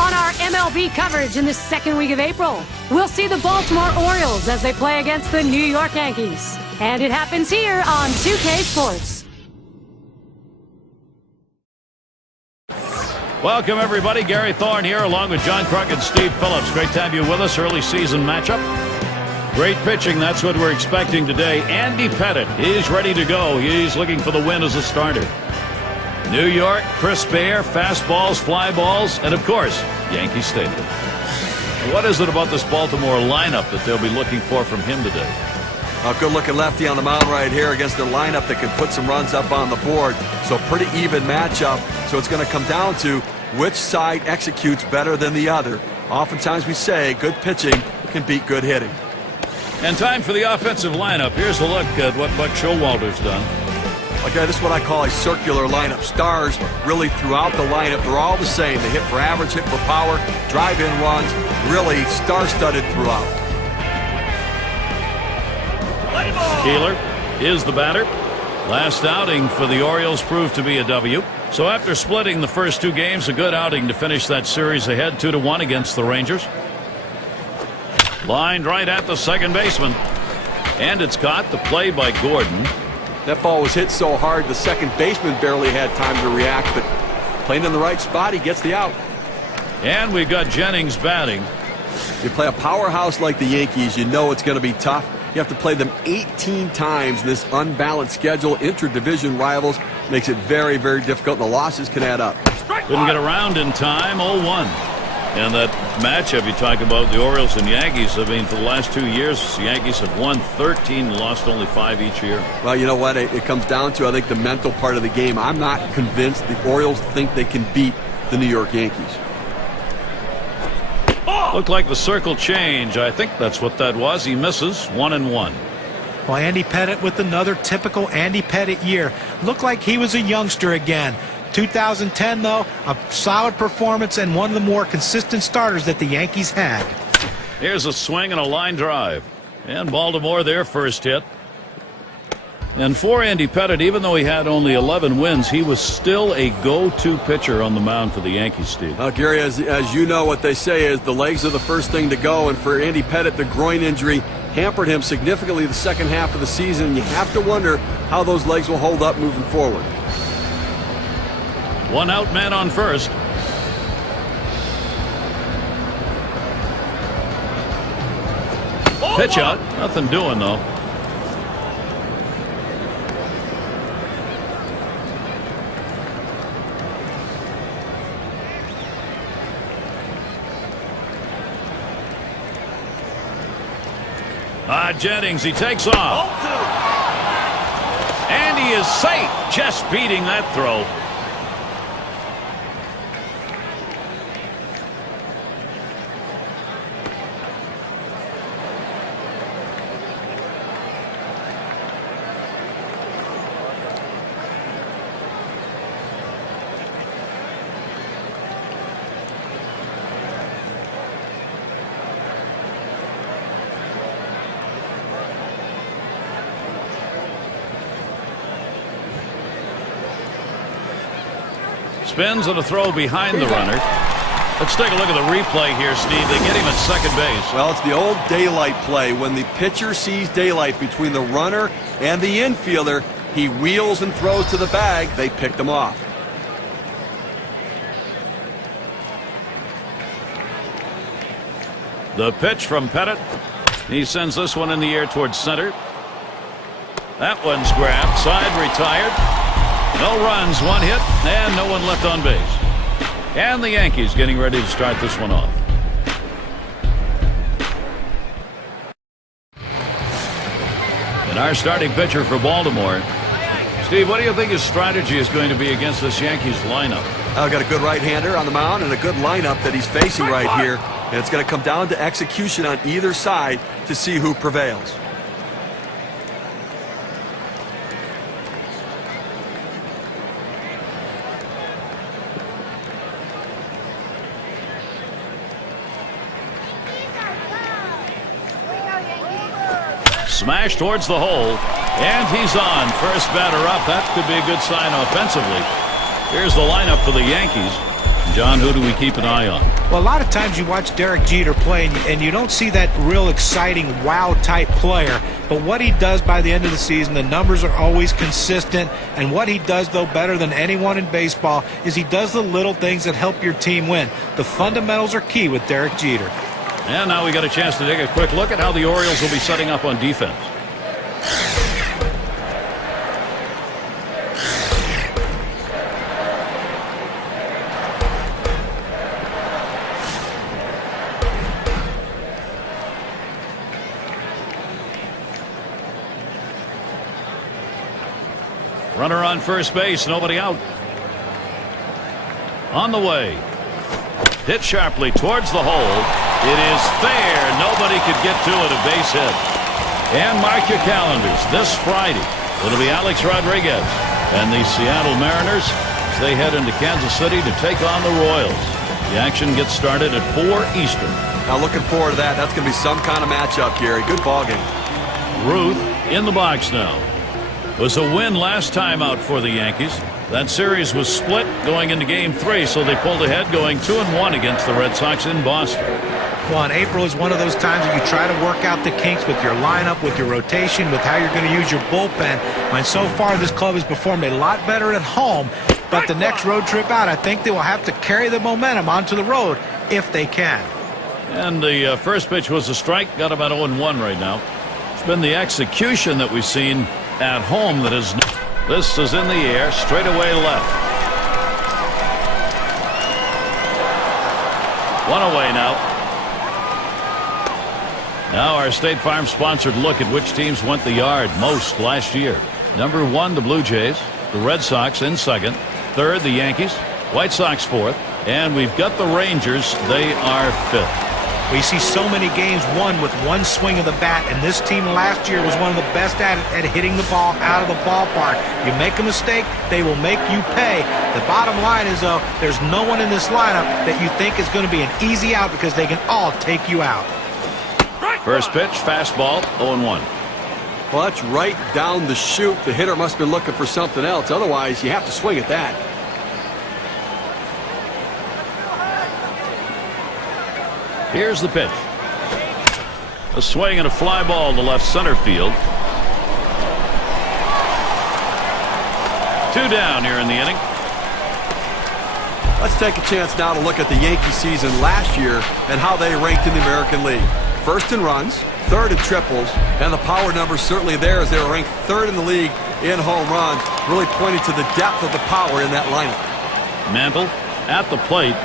On our MLB coverage in the second week of April, we'll see the Baltimore Orioles as they play against the New York Yankees. And it happens here on 2K Sports. Welcome, everybody. Gary Thorne here, along with John Krug and Steve Phillips. Great to have you with us. Early season matchup. Great pitching. That's what we're expecting today. Andy Pettitte, he's ready to go. He's looking for the win as a starter. New York, crisp air, fastballs, fly balls, and of course, Yankee Stadium. What is it about this Baltimore lineup that they'll be looking for from him today? A good-looking lefty on the mound right here against a lineup that can put some runs up on the board. So pretty even matchup. So it's going to come down to which side executes better than the other. Oftentimes we say good pitching can beat good hitting. And time for the offensive lineup. Here's a look at what Buck Showalter's done. Okay, this is what I call a circular lineup. Stars really throughout the lineup. They're all the same. They hit for average, hit for power, drive-in runs. Really star-studded throughout. Keeler is the batter. Last outing for the Orioles proved to be a W. So after splitting the first two games, a good outing to finish that series ahead 2-1 against the Rangers. Lined right at the second baseman. And it's caught. The play by Gordon. That ball was hit so hard the second baseman barely had time to react, but playing in the right spot, he gets the out. And we've got Jennings batting. You play a powerhouse like the Yankees, you know it's going to be tough. You have to play them 18 times in this unbalanced schedule. Inter-division rivals makes it very, very difficult, and the losses can add up. Couldn't get around in time, 0-1. And that matchup you talk about, the Orioles and Yankees, I mean, for the last 2 years, the Yankees have won 13 and lost only 5 each year. Well, you know what? It comes down to, I think, the mental part of the game. I'm not convinced the Orioles think they can beat the New York Yankees. Looked like the circle change. I think that's what that was. He misses 1-1. Well, Andy Pettitte with another typical Andy Pettitte year. Looked like he was a youngster again. 2010, though, a solid performance and one of the more consistent starters that the Yankees had. Here's a swing and a line drive. And Baltimore, their first hit. And for Andy Pettitte, even though he had only 11 wins, he was still a go-to pitcher on the mound for the Yankees, Steve. Gary, as you know, what they say is the legs are the first thing to go. And for Andy Pettitte, the groin injury hampered him significantly the second half of the season. You have to wonder how those legs will hold up moving forward. One out, man on first. Pitch out. Nothing doing, though. Jennings, he takes off. And he is safe, just beating that throw. Spins and a throw behind the runner. Let's take a look at the replay here, Steve. They get him at second base. Well, it's the old daylight play. When the pitcher sees daylight between the runner and the infielder, he wheels and throws to the bag. They picked him off. The pitch from Pettitte. He sends this one in the air towards center. That one's grabbed. Side retired. No runs, one hit, and no one left on base. And the Yankees getting ready to start this one off. And our starting pitcher for Baltimore. Steve, what do you think his strategy is going to be against this Yankees lineup? I've got a good right-hander on the mound and a good lineup that he's facing right here. And it's going to come down to execution on either side to see who prevails. Smash towards the hole, and he's on. First batter up. That could be a good sign offensively. Here's the lineup for the Yankees. John, who do we keep an eye on? Well, a lot of times you watch Derek Jeter play and you don't see that real exciting wow-type player. But what he does by the end of the season, the numbers are always consistent. And what he does, though, better than anyone in baseball is he does the little things that help your team win. The fundamentals are key with Derek Jeter. And now we got a chance to take a quick look at how the Orioles will be setting up on defense. Runner on first base, nobody out. On the way. Hit sharply towards the hole. It is fair. Nobody could get to it. A base hit. And mark your calendars. This Friday, it'll be Alex Rodriguez and the Seattle Mariners as they head into Kansas City to take on the Royals. The action gets started at 4 Eastern. Now looking forward to that. That's going to be some kind of matchup, Gary. Good ball game. Ruth in the box now. It was a win last time out for the Yankees. That series was split going into Game 3, so they pulled ahead going 2-1 against the Red Sox in Boston. Well, and April is one of those times that you try to work out the kinks with your lineup, with your rotation, with how you're going to use your bullpen. And so far, this club has performed a lot better at home. But the next road trip out, I think they will have to carry the momentum onto the road if they can. And the first pitch was a strike. Got about 0-1 right now. It's been the execution that we've seen at home that is. This is in the air, straight away left. One away now. Now our State Farm sponsored look at which teams went the yard most last year. Number 1, the Blue Jays. The Red Sox in second. Third, the Yankees. White Sox fourth. And we've got the Rangers. They are fifth. We see so many games won with one swing of the bat, and this team last year was one of the best at hitting the ball out of the ballpark. You make a mistake, they will make you pay. The bottom line is, though, there's no one in this lineup that you think is going to be an easy out because they can all take you out. First pitch, fastball, 0-1. Well, that's right down the chute. The hitter must be looking for something else. Otherwise, you have to swing at that. Here's the pitch. A swing and a fly ball to left center field. 2 down here in the inning. Let's take a chance now to look at the Yankee season last year and how they ranked in the American League. First in runs, third in triples, and the power numbers certainly there as they were ranked third in the league in home runs, really pointing to the depth of the power in that lineup. Mantle at the plate.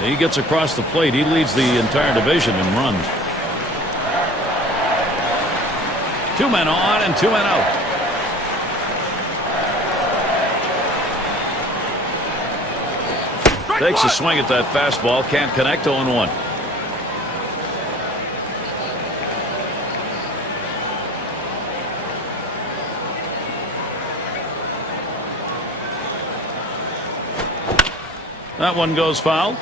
He gets across the plate. He leads the entire division in runs. 2 men on and 2 men out. Takes a swing at that fastball. Can't connect. 0-1. That one goes foul.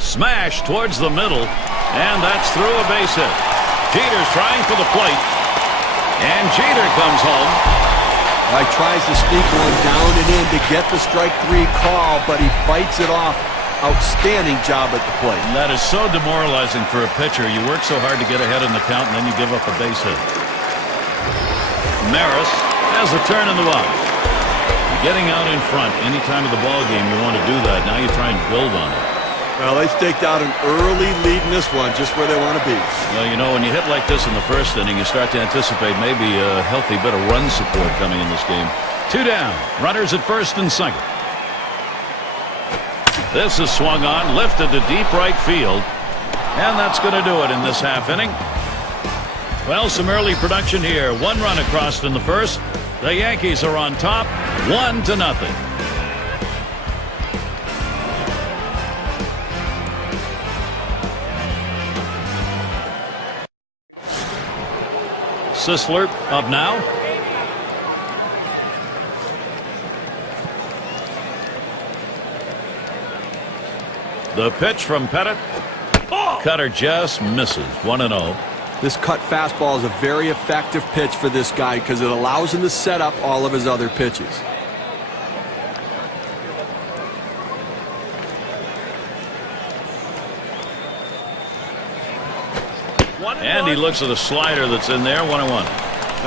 Smash towards the middle, and that's through a base hit. Jeter's trying for the plate, and Jeter comes home. He tries to sneak one down and in to get the strike 3 call, but he fights it off. Outstanding job at the plate. And that is so demoralizing for a pitcher. You work so hard to get ahead in the count, and then you give up a base hit. Maris has a turn in the box. Getting out in front any time of the ball game, you want to do that. Now you try and build on it. Well, they staked out an early lead in this one, just where they want to be. Well, you know, when you hit like this in the first inning, you start to anticipate maybe a healthy bit of run support coming in this game. 2 down. Runners at first and second. This is swung on, lifted to deep right field. And that's going to do it in this half inning. Well, some early production here. 1 run across in the first. The Yankees are on top, 1-0. Sisler up now. The pitch from Pettitte. cutter just misses. 1-0. This cut fastball is a very effective pitch for this guy because it allows him to set up all of his other pitches. And he looks at a slider that's in there. 1-1.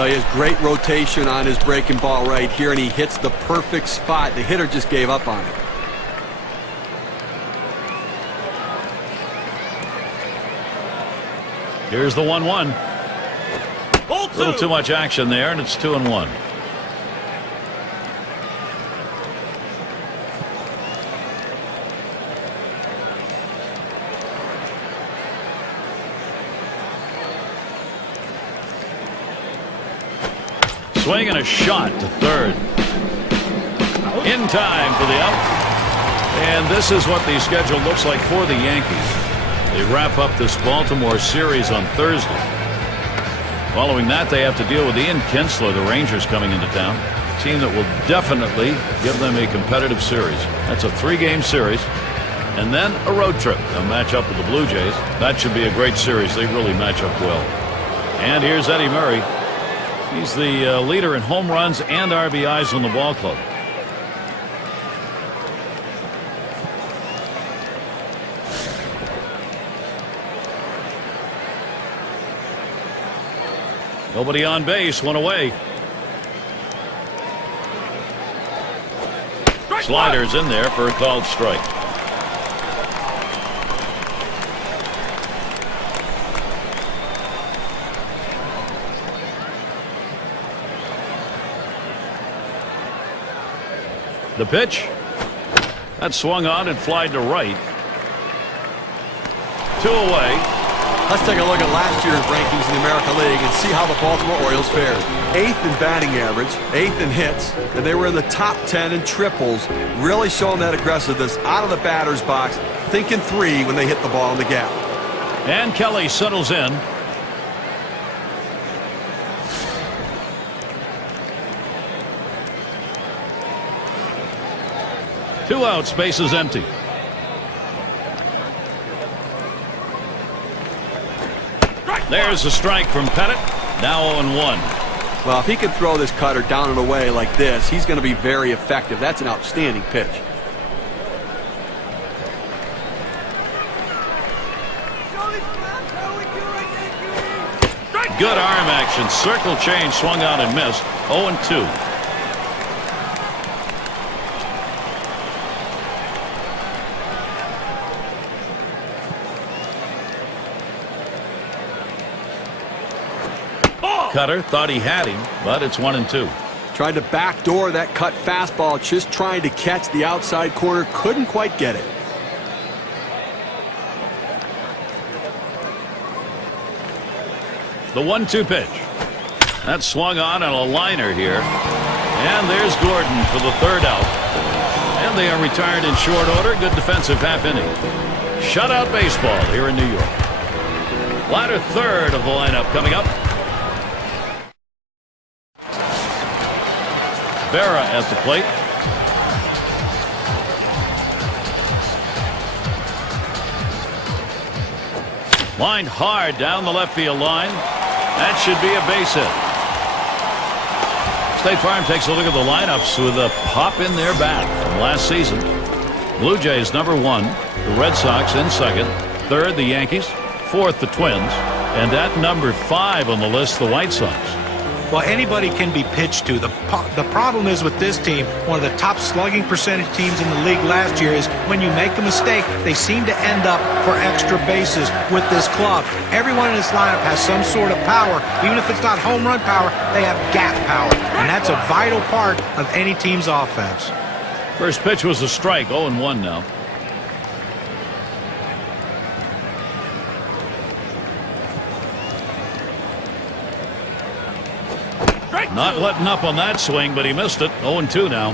He has great rotation on his breaking ball right here, and he hits the perfect spot. The hitter just gave up on it. Here's the 1-1. A little too much action there, and it's 2-1. Swing and a shot to third. In time for the out. And this is what the schedule looks like for the Yankees. They wrap up this Baltimore series on Thursday. Following that, they have to deal with Ian Kinsler, the Rangers, coming into town. A team that will definitely give them a competitive series. That's a 3-game series. And then a road trip. They'll match up with the Blue Jays. That should be a great series. They really match up well. And here's Eddie Murray. He's the leader in home runs and RBIs on the ball club. Nobody on base, one away. Sliders in there for a called strike. The pitch. That swung on and flied to right. 2 away. Let's take a look at last year's rankings in the American League and see how the Baltimore Orioles fared. 8th in batting average, 8th in hits, and they were in the top 10 in triples, really showing that aggressiveness out of the batter's box, thinking 3 when they hit the ball in the gap. And Kelly settles in. Two outs, bases empty. There's a strike from Pettitte. Now 0-1. Well, if he can throw this cutter down and away like this, he's going to be very effective. That's an outstanding pitch. Good arm action. Circle change, swung out and missed. 0-2. Cutter thought he had him, but it's 1-2. Tried to backdoor that cut fastball, just trying to catch the outside corner. Couldn't quite get it. The 1-2 pitch. That swung on a liner here. And there's Gordon for the third out. And they are retired in short order. Good defensive half inning. Shutout baseball here in New York. Latter third of the lineup coming up. Berra at the plate. Lined hard down the left field line. That should be a base hit. State Farm takes a look at the lineups with a pop in their bat from last season. Blue Jays #1, the Red Sox in second, third the Yankees, fourth the Twins, and at #5 on the list the White Sox. Well, anybody can be pitched to. The problem is with this team, one of the top slugging percentage teams in the league last year, is when you make a mistake, they seem to end up for extra bases with this club. Everyone in this lineup has some sort of power. Even if it's not home run power, they have gap power. And that's a vital part of any team's offense. First pitch was a strike. 0-1 now. Not letting up on that swing, but he missed it. 0-2 now.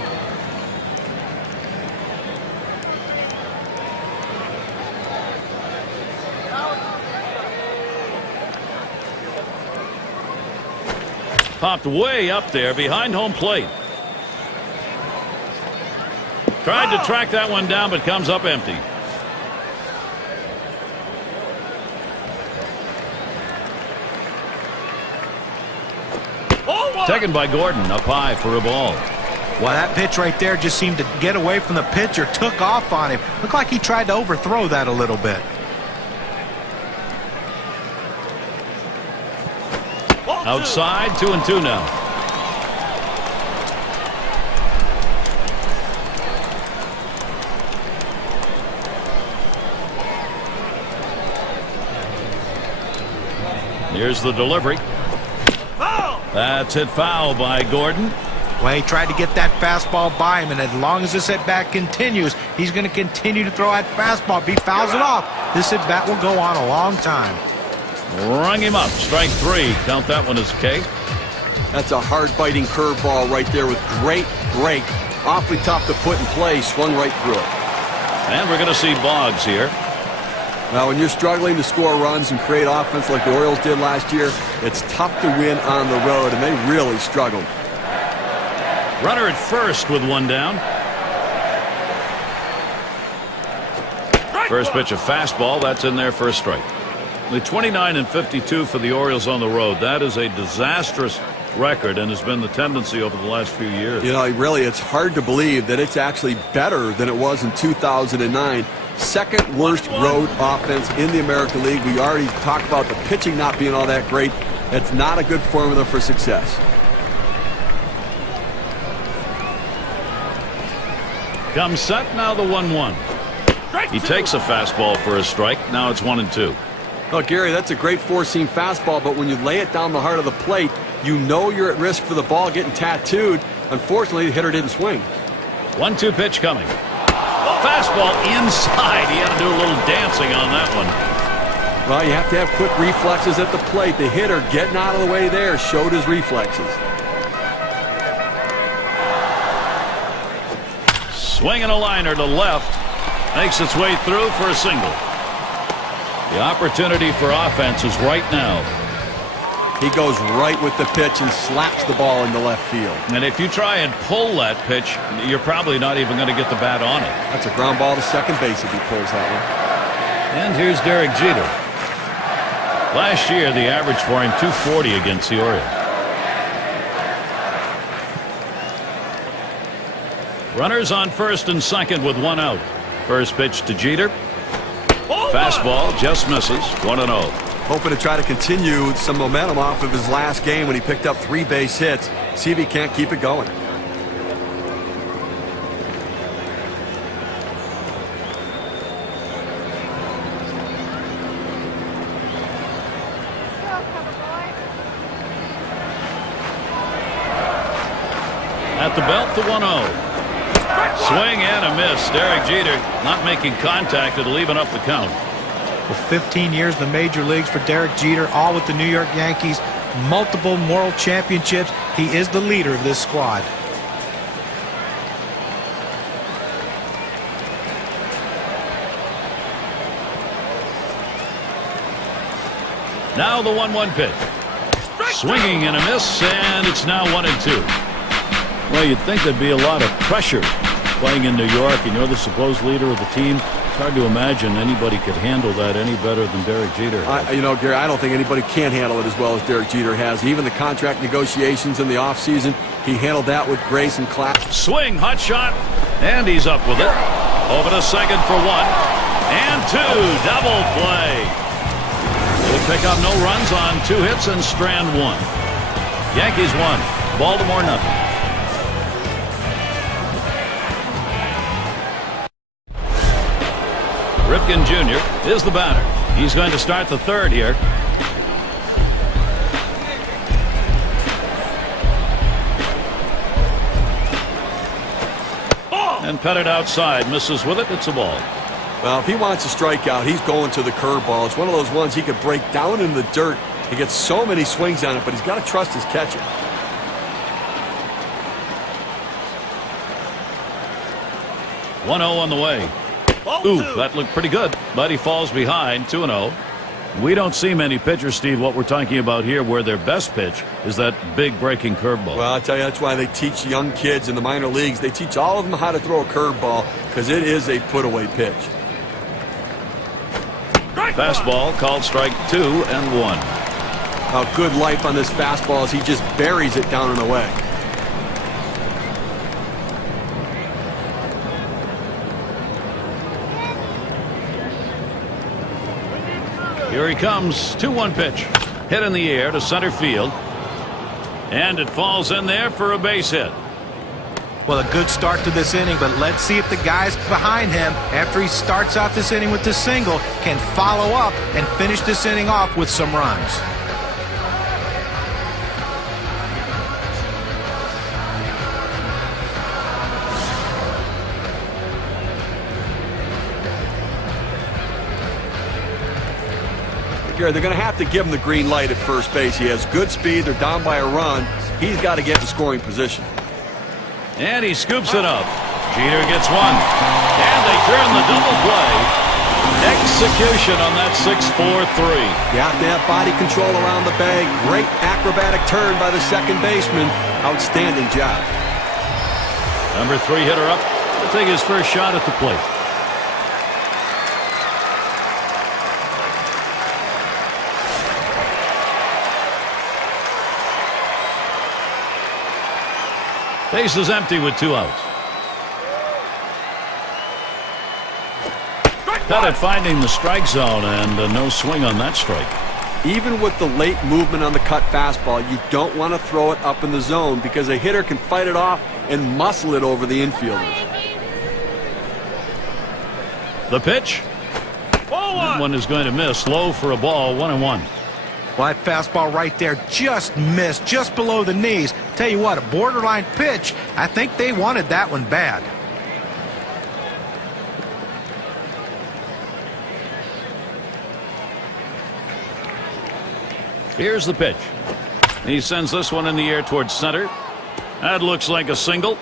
Popped way up there behind home plate. Tried to track that one down, but comes up empty. Taken by Gordon, up high for a ball. Well, that pitch right there just seemed to get away from the pitcher, took off on him. Looked like he tried to overthrow that a little bit. Outside, 2-2 now. Here's the delivery. That's hit foul by Gordon. Well, he tried to get that fastball by him, and as long as this at-bat continues, he's going to continue to throw that fastball. If he fouls it off, this at-bat will go on a long time. Rung him up. Strike 3. Count that one as a K. That's a hard-biting curveball right there with great break. Awfully tough to put in play. Swung right through it. And we're going to see Boggs here. Now, when you're struggling to score runs and create offense like the Orioles did last year, it's tough to win on the road, and they really struggled. Runner at first with one down. First pitch, a fastball. That's in there for a strike. The 29-52 for the Orioles on the road. That is a disastrous record and has been the tendency over the last few years. You know, really, it's hard to believe that it's actually better than it was in 2009. Second worst road offense in the American League. We already talked about the pitching not being all that great. That's not a good formula for success. Comes set, now the 1-1. He takes a fastball for a strike. Now it's 1-2. Well, Gary, that's a great four-seam fastball, but when you lay it down the heart of the plate, you know you're at risk for the ball getting tattooed. Unfortunately, the hitter didn't swing. 1-2 pitch coming. Fastball inside. He had to do a little dancing on that one. Well, you have to have quick reflexes at the plate. The hitter getting out of the way there showed his reflexes. Swinging a liner to left. Makes its way through for a single. The opportunity for offense is right now. He goes right with the pitch and slaps the ball into left field. And if you try and pull that pitch, you're probably not even going to get the bat on it. That's a ground ball to second base if he pulls that one. And here's Derek Jeter. Last year, the average for him 240 against the Orioles. Runners on first and second with one out. First pitch to Jeter. Fastball just misses. 1-0. Hoping to try to continue some momentum off of his last game when he picked up 3 base hits. See if he can't keep it going. At the belt, the 1-0. Swing and a miss. Derek Jeter not making contact. It'll even up the count. For 15 years in the major leagues for Derek Jeter, all with the New York Yankees, multiple world championships. He is the leader of this squad. Now the 1-1 pitch. Swinging and a miss, and it's now 1-2. Well, you'd think there'd be a lot of pressure playing in New York, and you're the supposed leader of the team. It's hard to imagine anybody could handle that any better than Derek Jeter. You know, Gary, I don't think anybody can handle it as well as Derek Jeter has. Even the contract negotiations in the offseason, he handled that with grace and class. Swing, hot shot, and he's up with it. Over to second for 1 and 2. Double play. They pick up no runs on 2 hits and strand 1. Yankees 1, Baltimore nothing. Ripken Jr. is the batter. He's going to start the third here. And Pettitte outside, misses with it. It's a ball. Well, if he wants a strikeout, he's going to the curveball. It's one of those ones he could break down in the dirt. He gets so many swings on it, but he's got to trust his catcher. One 0 on the way. Ooh, that looked pretty good, but he falls behind. 2-0. We don't see many pitchers, Steve, what we're talking about here, where their best pitch is that big breaking curveball. Well, I tell you, that's why they teach young kids in the minor leagues. They teach all of them how to throw a curveball because it is a put-away pitch. Fastball called strike 2 and 1. Good life on this fastball as he just buries it down and away. Here he comes. 2-1 pitch. Hit in the air to center field. And it falls in there for a base hit. Well, a good start to this inning, but let's see if the guys behind him, after he starts out this inning with the single, can follow up and finish this inning off with some runs. They're going to have to give him the green light at first base. He has good speed. They're down by a run. He's got to get in scoring position. And he scoops it up. Jeter gets one. And they turn the double play. Execution on that 6-4-3. You have to have body control around the bag. Great acrobatic turn by the second baseman. Outstanding job. Number 3 hitter up to take his first shot at the plate. Base is empty with 2 outs. Pettitte finding the strike zone and no swing on that strike. Even with the late movement on the cut fastball, you don't want to throw it up in the zone because a hitter can fight it off and muscle it over the infielders. The pitch. That one is going to miss. Low for a ball. 1-1. Well, that fastball right there just missed, just below the knees. Tell you what, a borderline pitch. I think they wanted that one bad. Here's the pitch. He sends this one in the air towards center. That looks like a single.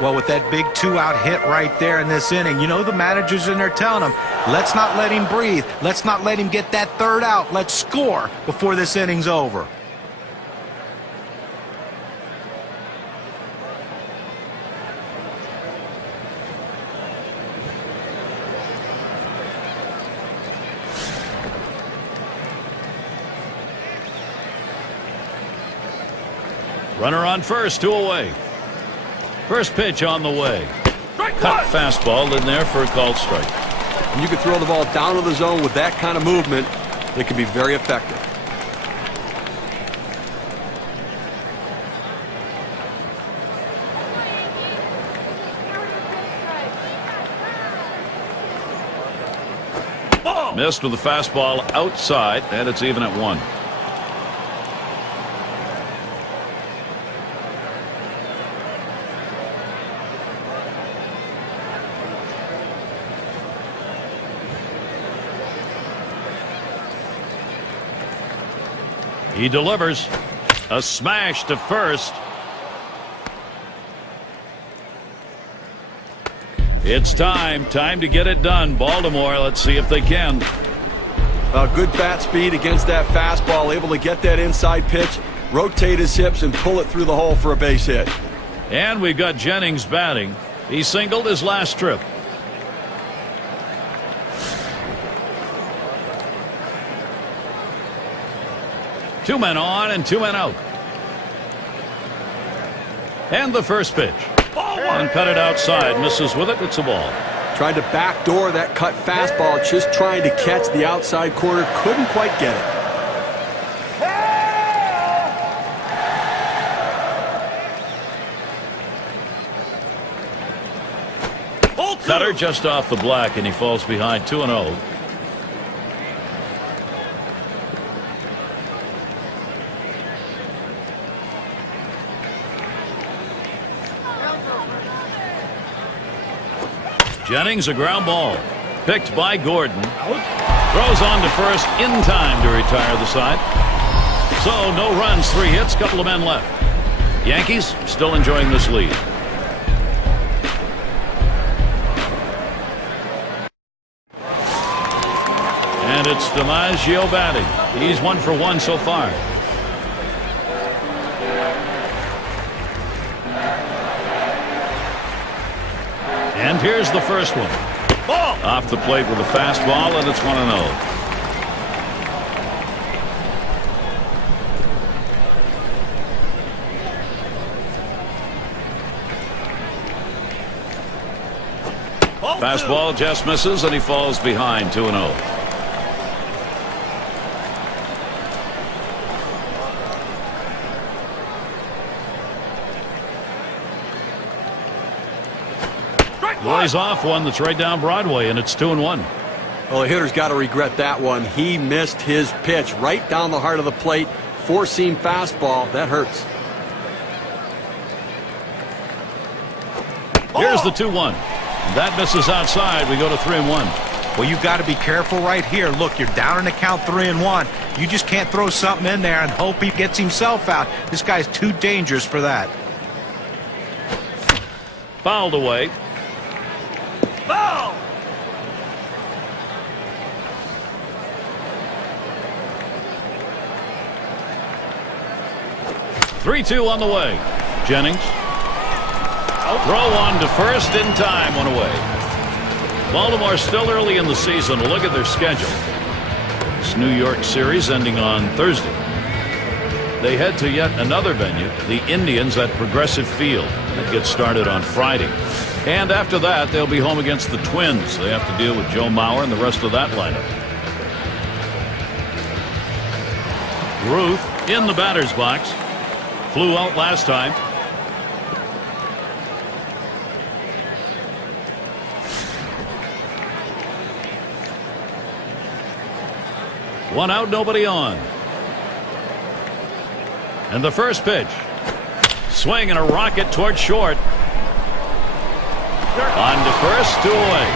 Well, with that big 2-out hit right there in this inning, you know the managers in there telling him, let's not let him breathe. Let's not let him get that 3rd out. Let's score before this inning's over. Runner on first, 2 away. First pitch on the way. Cut fastball in there for a called strike. And you can throw the ball down to the zone with that kind of movement. It can be very effective. Missed with the fastball outside, and it's even at 1. He delivers a smash to first. It's time to get it done. Baltimore, let's see if they can. Good bat speed against that fastball, able to get that inside pitch, rotate his hips and pull it through the hole for a base hit. And we've got Jennings batting. He singled his last trip. Two men on and 2 men out. And the first pitch. And Pettitte outside. Misses with it. It's a ball. Tried to backdoor that cut fastball, just trying to catch the outside corner. Couldn't quite get it. Cutter just off the black, and he falls behind 2-0. Jennings, a ground ball. Picked by Gordon. Throws on to first in time to retire the side. So no runs, 3 hits, couple of men left. Yankees still enjoying this lead. And it's DiMaggio batting. He's 1 for 1 so far. And here's the first one. Off the plate with a fastball, and it's 1-0. Fastball just misses, and he falls behind 2-0. Lays off one that's right down Broadway, and it's 2-1. Well, the hitter's got to regret that one. He missed his pitch right down the heart of the plate. Four-seam fastball. That hurts. Here's the 2-1. That misses outside. We go to 3-1. Well, you got to be careful right here. Look, you're down in the count 3-1. You just can't throw something in there and hope he gets himself out. This guy's too dangerous for that. Fouled away. Foul! 3-2 on the way. Jennings. Throw on to first in time, one away. Baltimore still early in the season. Look at their schedule. This New York series ending on Thursday. They head to yet another venue, the Indians at Progressive Field. That gets started on Friday. And after that, they'll be home against the Twins. They have to deal with Joe Mauer and the rest of that lineup. Ruth in the batter's box. Flew out last time. One out, nobody on. And the first pitch. Swing and a rocket toward short. On to first, 2 away.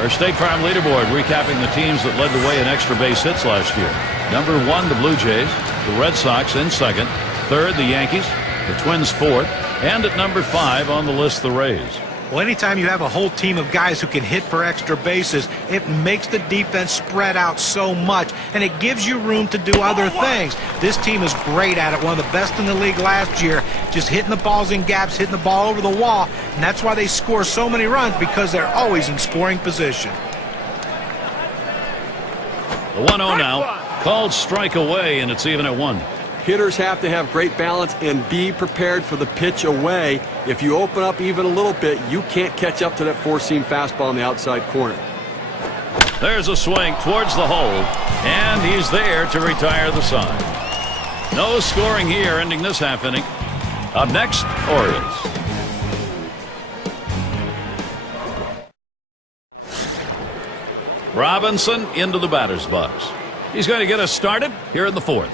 Our State Farm leaderboard recapping the teams that led the way in extra base hits last year. Number 1, the Blue Jays. The Red Sox in second. Third, the Yankees. The Twins fourth. And at number 5 on the list, the Rays. Well, anytime you have a whole team of guys who can hit for extra bases, it makes the defense spread out so much, and it gives you room to do other things. This team is great at it, one of the best in the league last year, just hitting the balls in gaps, hitting the ball over the wall, and that's why they score so many runs, because they're always in scoring position. The 1-0 now, called strike away, and it's even at 1. Hitters have to have great balance and be prepared for the pitch away. If you open up even a little bit, you can't catch up to that four-seam fastball in the outside corner. There's a swing towards the hole, and he's there to retire the side. No scoring here, ending this half inning. Up next, Orioles. Robinson into the batter's box. He's going to get us started here in the 4th.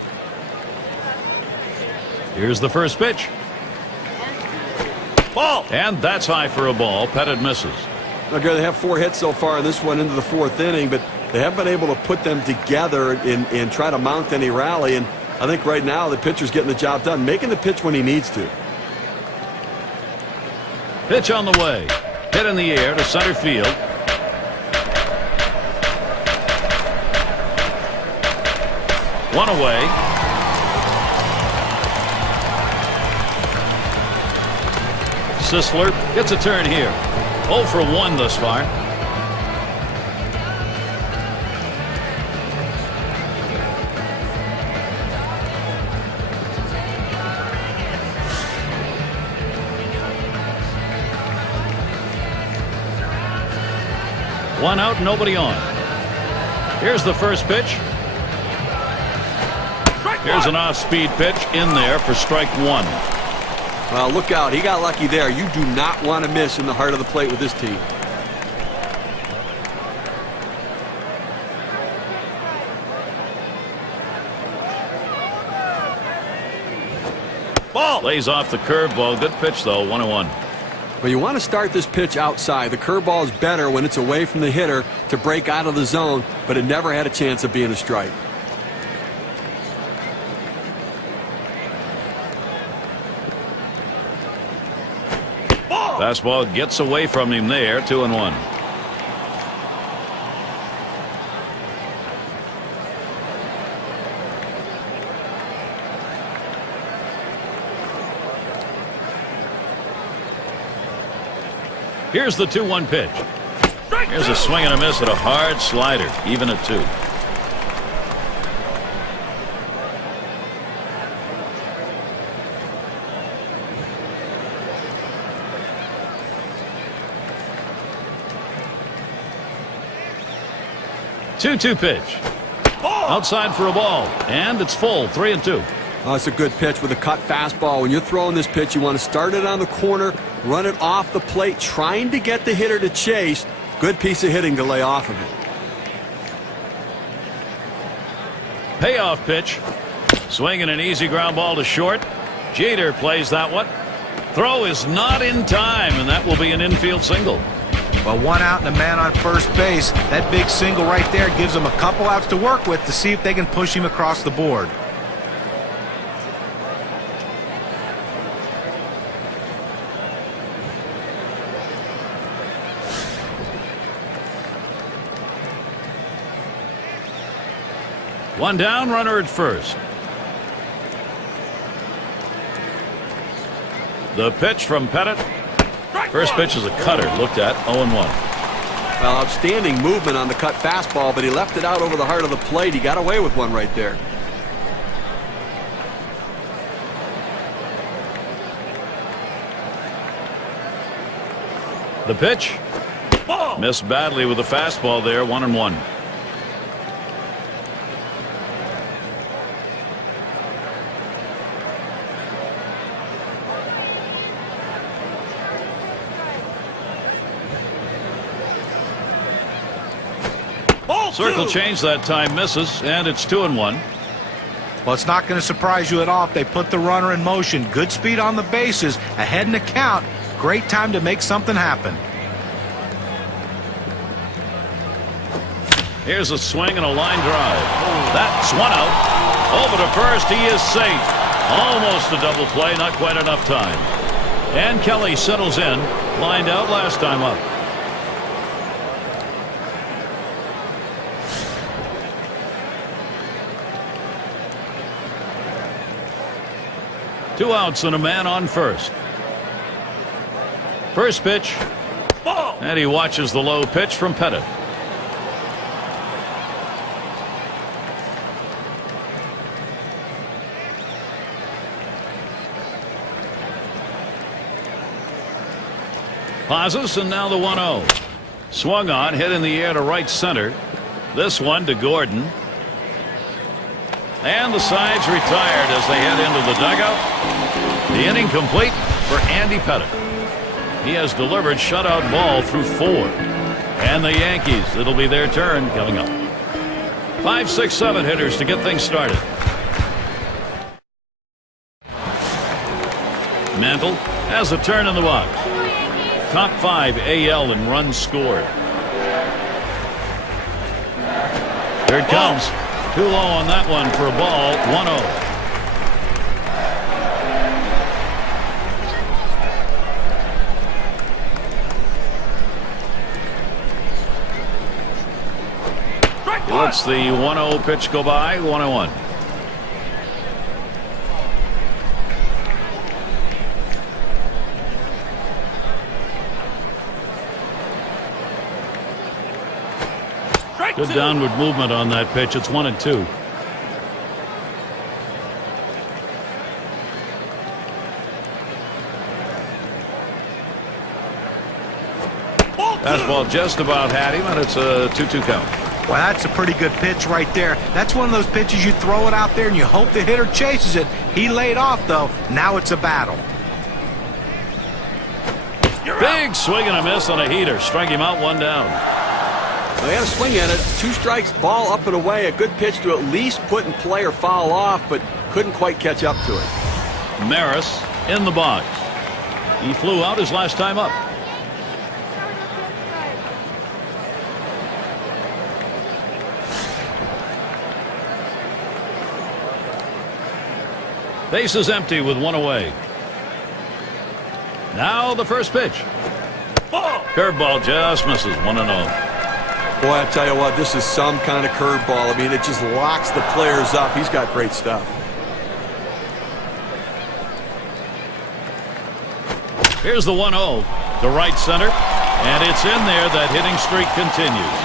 Here's the first pitch. Ball. And that's high for a ball. Pettitte misses. Now, Gary, they have 4 hits so far in this one into the 4th inning, but they haven't been able to put them together and try to mount any rally. And I think right now the pitcher's getting the job done, making the pitch when he needs to. Pitch on the way. Hit in the air to center field. One away. Sisler gets a turn here. 0 for 1 thus far. One out, nobody on. Here's the first pitch. Here's an off-speed pitch in there for strike 1. Well, look out. He got lucky there. You do not want to miss in the heart of the plate with this team. Ball. Lays off the curveball. Good pitch, though. 1-1. Well, you want to start this pitch outside. The curveball is better when it's away from the hitter to break out of the zone, but it never had a chance of being a strike. Fastball gets away from him there. 2-1. Here's the 2-1 pitch. Here's a swing and a miss at a hard slider. Even at 2. 2-2 pitch. Outside for a ball, and it's full, 3-2. Oh, it's a good pitch with a cut fastball. When you're throwing this pitch, you want to start it on the corner, run it off the plate, trying to get the hitter to chase. Good piece of hitting to lay off of it. Payoff pitch. Swinging an easy ground ball to short. Jeter plays that one. Throw is not in time, and that will be an infield single. Well, 1 out and a man on first base. That big single right there gives them a couple outs to work with to see if they can push him across the board. One down, runner at first. The pitch from Pettitte. First pitch is a cutter, looked at, 0-1. Well, outstanding movement on the cut fastball, but he left it out over the heart of the plate. He got away with one right there. The pitch. Missed badly with the fastball there, 1-1. Circle change that time, misses, and it's 2-1. Well, it's not going to surprise you at all if they put the runner in motion. Good speed on the bases, ahead in the count. Great time to make something happen. Here's a swing and a line drive. That's one out. Over to first, he is safe. Almost a double play, not quite enough time. And Kelly settles in, lined out last time up. Two outs and a man on first. First pitch. And he watches the low pitch from Pettitte. Pauses, and now the 1-0. Swung on, hit in the air to right center. This one to Gordon. And the sides retired as they head into the dugout. The inning complete for Andy Pettitte. He has delivered shutout ball through 4. And the Yankees, it'll be their turn coming up. 5, 6, 7 hitters to get things started. Mantle has a turn in the box. Top 5 AL in runs scored. Here it comes. Too low on that one for a ball. 1-0. Lets the 1-0 pitch go by. 1-1. Good downward movement on that pitch. It's 1-2. Fastball just about had him, and it's a 2-2 count. Well, that's a pretty good pitch right there. That's one of those pitches you throw it out there and you hope the hitter chases it. He laid off, though. Now it's a battle. Big swing and a miss on a heater. Strike him out, 1 down. They had a swing at it. 2 strikes, ball up and away. A good pitch to at least put in play or foul off, but couldn't quite catch up to it. Maris in the box. He flew out his last time up. Base is empty with 1 away. Now the first pitch. Curveball just misses. 1-0. Boy, I tell you what, this is some kind of curveball. I mean, it just locks the players up. He's got great stuff. Here's the 1-0 to right center, and it's in there. That hitting streak continues.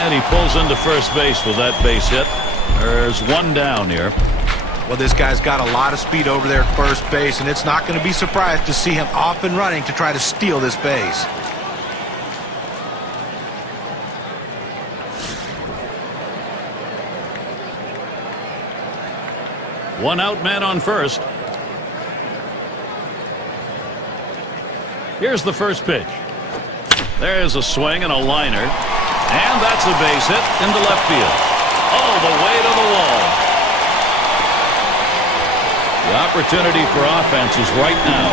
And he pulls into first base with that base hit. There's 1 down here. Well, this guy's got a lot of speed over there at first base, and it's not going to be surprised to see him off and running to try to steal this base. One out, man on first. Here's the first pitch. There's a swing and a liner. And that's a base hit into left field. Oh, the way to the wall. The opportunity for offense is right now.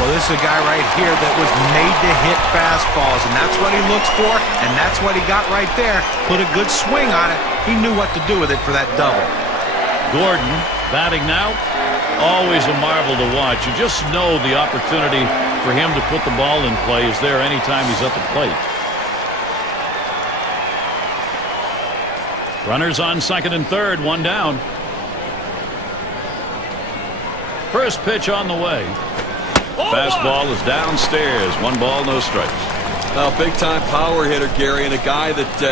Well, this is a guy right here that was made to hit fastballs, and that's what he looks for, and that's what he got right there. Put a good swing on it. He knew what to do with it for that double. Gordon batting now. Always a marvel to watch. You just know the opportunity for him to put the ball in play is there anytime he's at the plate. Runners on second and third, one down. First pitch on the way. Fastball is downstairs. One ball, no strikes. Well, big-time power hitter, Gary, and a guy that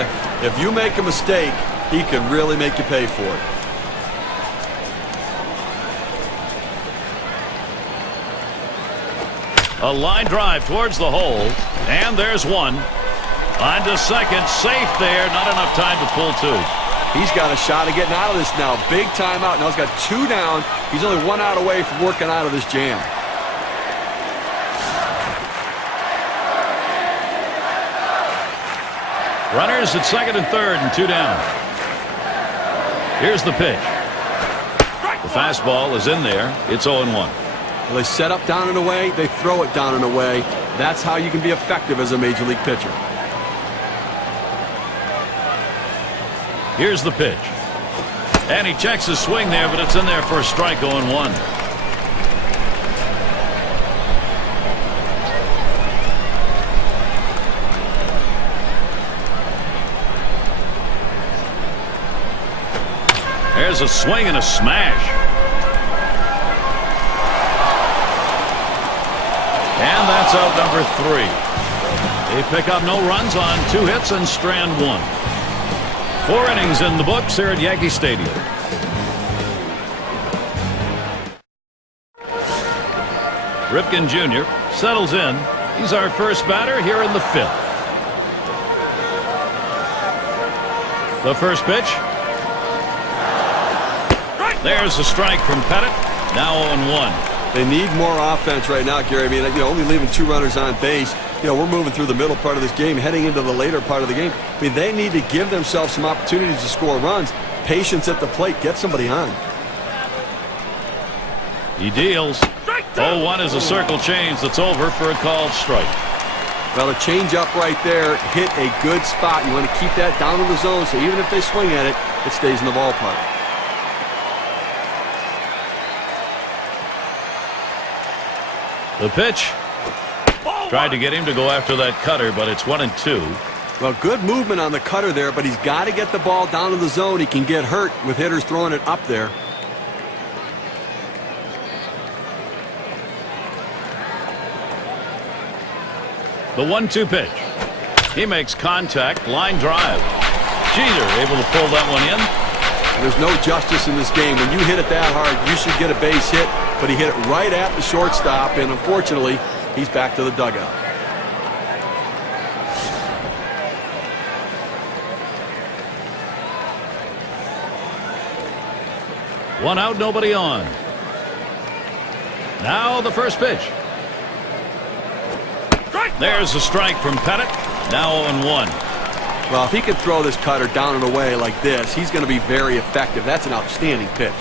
if you make a mistake, he can really make you pay for it. A line drive towards the hole, and there's one. On to second, safe there. Not enough time to pull two. He's got a shot of getting out of this now. Big time out. Now he's got two down. He's only one out away from working out of this jam. Runners at second and third and two down. Here's the pitch. The fastball is in there. It's 0-1. Well, they set up down and away. They throw it down and away. That's how you can be effective as a major league pitcher. Here's the pitch. And he checks his swing there, but it's in there for a strike. 0-1. There's a swing and a smash. And that's out number 3. They pick up no runs on 2 hits and strand 1. 4 innings in the books here at Yankee Stadium. Ripken Jr. settles in. He's our first batter here in the 5th. The first pitch. There's a strike from Pettitte. Now 0-1. They need more offense right now, Gary. I mean, only leaving 2 runners on base. We're moving through the middle part of this game, heading into the later part of the game. I mean, they need to give themselves some opportunities to score runs. Patience at the plate. Get somebody on. He deals. 0-1 is a circle change that's over for a called strike. Well, a change-up right there hit a good spot. You want to keep that down in the zone, so even if they swing at it, it stays in the ballpark. The pitch. Tried to get him to go after that cutter, but it's 1-2. Well, good movement on the cutter there, but he's got to get the ball down in the zone. He can get hurt with hitters throwing it up there. The 1-2 pitch. He makes contact. Line drive. Jeter able to pull that one in. There's no justice in this game. When you hit it that hard, you should get a base hit, but he hit it right at the shortstop, and unfortunately, he's back to the dugout. One out, nobody on. Now the first pitch. There's a strike from Pettitte. Now 0-1. Well, if he can throw this cutter down and away like this, he's going to be very effective. That's an outstanding pitch.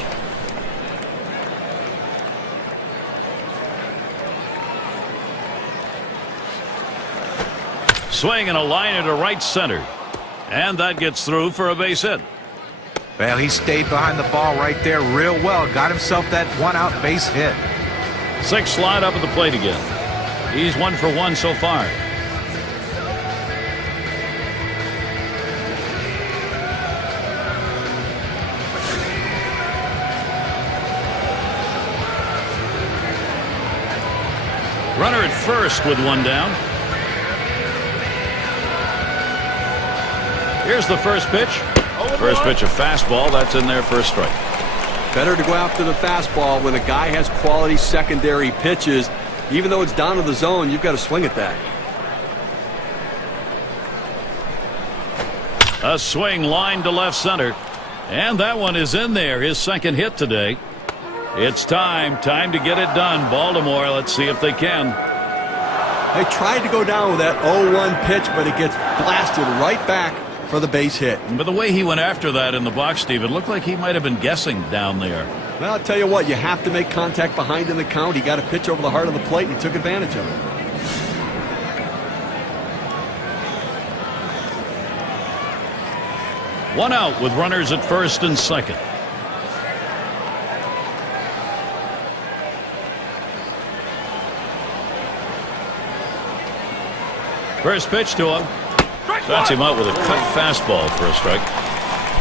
Swing and a liner to right center. And that gets through for a base hit. Well, he stayed behind the ball right there real well. Got himself that 1-out base hit. 6 slide up at the plate again. He's 1 for 1 so far. Runner at first with 1 down. Here's the first pitch. First pitch, a fastball. That's in there for a strike. Better to go after the fastball when a guy has quality secondary pitches Even though it's down to the zone, you've got to swing at that. A swing line to left center. And that one is in there. His second hit today. It's time to get it done. Baltimore, let's see if they can. They tried to go down with that 0-1 pitch, but it gets blasted right back for the base hit. But the way he went after that in the box, Steve, it looked like he might have been guessing down there. Well, I'll tell you what, you have to make contact behind in the count. He got a pitch over the heart of the plate, and he took advantage of it. One out with runners at first and second. First pitch to him. Bats him out with a cut fastball for a strike.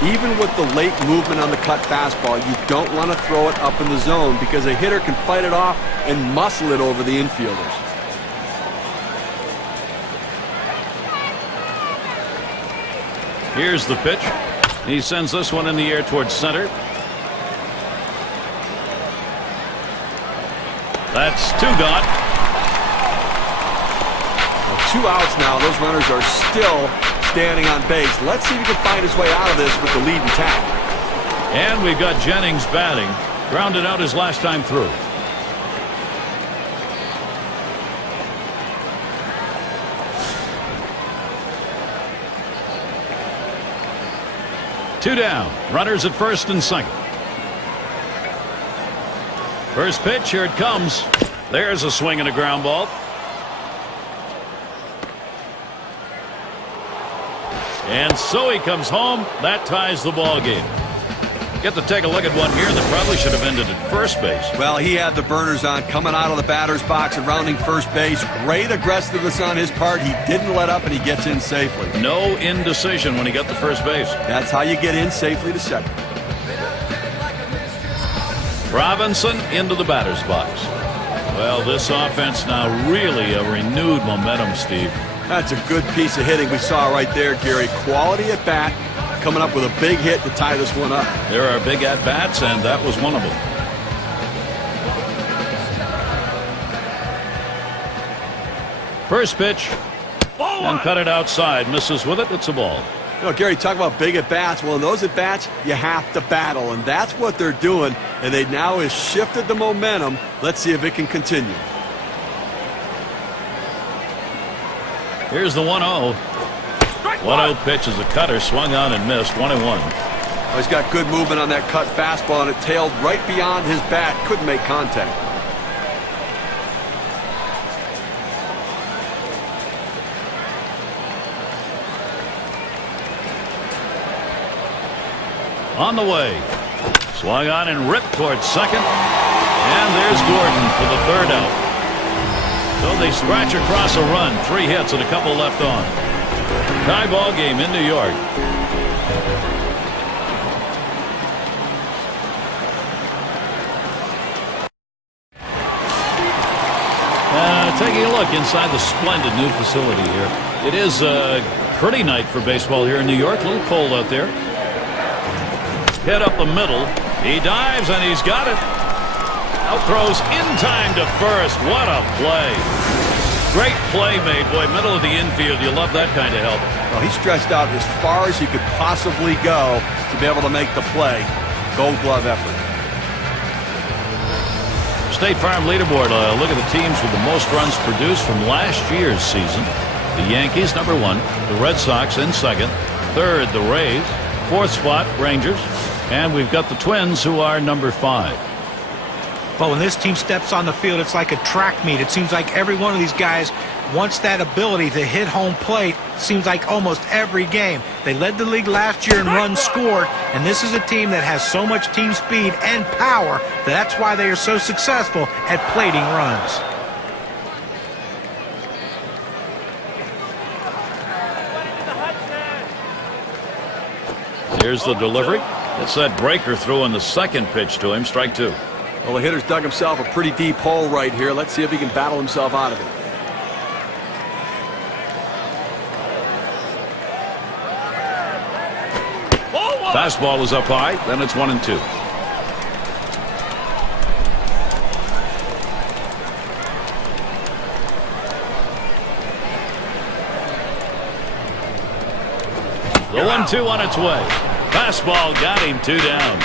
Even with the late movement on the cut fastball, you don't want to throw it up in the zone because a hitter can fight it off and muscle it over the infielders. Here's the pitch. He sends this one in the air towards center. That's two gone. Well, 2 outs now. Those runners are still standing on base. Let's see if he can find his way out of this with the lead intact. And we've got Jennings batting. Grounded out his last time through. Two down. Runners at first and second. First pitch, here it comes. There's a swing and a ground ball. And so he comes home. That ties the ball game. Get to take a look at one here that probably should have ended at first base. Well, he had the burners on coming out of the batter's box and rounding first base. Great aggressiveness on his part. He didn't let up, and he gets in safely. No indecision when he got to first base. That's how you get in safely to second. Robinson into the batter's box. Well, this offense now really a renewed momentum, Steve. That's a good piece of hitting we saw right there, Gary. Quality at bat, coming up with a big hit to tie this one up. There are big at-bats, and that was one of them. First pitch, and cut it outside. Misses with it. It's a ball. You know, Gary, talk about big at-bats. Well, in those at-bats, you have to battle, and that's what they're doing, and they now have shifted the momentum. Let's see if it can continue. Here's the 1-0. 1-0 pitch is a cutter, swung on and missed. 1-1. Well, he's got good movement on that cut fastball, and it tailed right beyond his bat. Couldn't make contact. On the way. Swung on and ripped towards second. And there's Gordon for the third out. So they scratch across a run. 3 hits and a couple left on. Tie ball game in New York. Taking a look inside the splendid new facility here. It is a pretty night for baseball here in New York. A little cold out there. Hit up the middle. He dives and he's got it. Out throws in time to first. What a play. Great play made, boy. Middle of the infield. You love that kind of help. Well, he stretched out as far as he could possibly go to be able to make the play. Gold glove effort. State Farm leaderboard. Look at the teams with the most runs produced from last year's season. The Yankees, number 1. The Red Sox in second. Third, the Rays. Fourth spot, Rangers. And we've got the Twins, who are number 5. But when this team steps on the field, it's like a track meet. It seems like every one of these guys wants that ability to hit home plate. Seems like almost every game. They led the league last year in runs scored, and this is a team that has so much team speed and power that's why they are so successful at plating runs. Here's the delivery. It's that breaker throw in the second pitch to him. Strike 2. Well, the hitter's dug himself a pretty deep hole right here. Let's see if he can battle himself out of it. Fastball is up high. Then it's 1-2. . 1 The 1-2 on its way. Fastball got him, 2 down.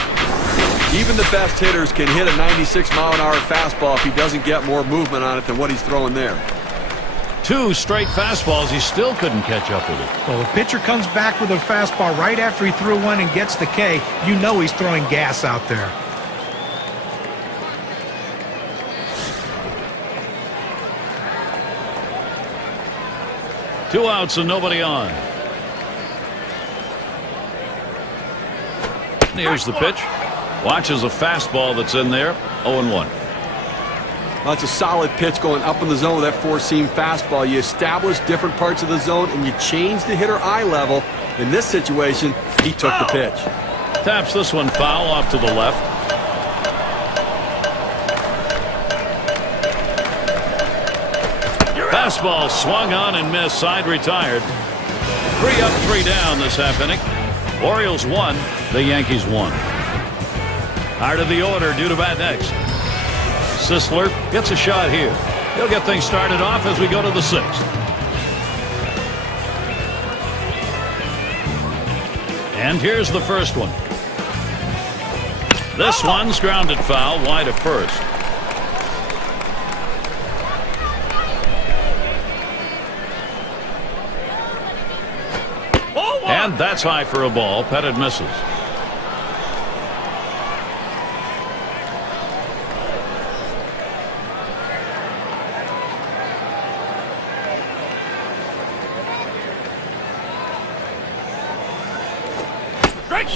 Even the best hitters can hit a 96-mile-an-hour fastball if he doesn't get more movement on it than what he's throwing there. 2 straight fastballs. He still couldn't catch up with it. Well, the pitcher comes back with a fastball right after he threw one and gets the K. You know he's throwing gas out there. Two outs and nobody on. Here's the pitch. Watches a fastball that's in there. 0-1. That's a solid pitch going up in the zone with that four-seam fastball. You establish different parts of the zone and you change the hitter eye level. In this situation, he took the pitch. Taps this one foul off to the left. Fastball swung on and missed. Side retired. 3 up, 3 down this half inning. Orioles 1, the Yankees 1. Hard of the order due to bat next. Sisler gets a shot here. He'll get things started off as we go to the 6th. And here's the first one. This one's grounded foul wide of first. And that's high for a ball. Pettitte misses.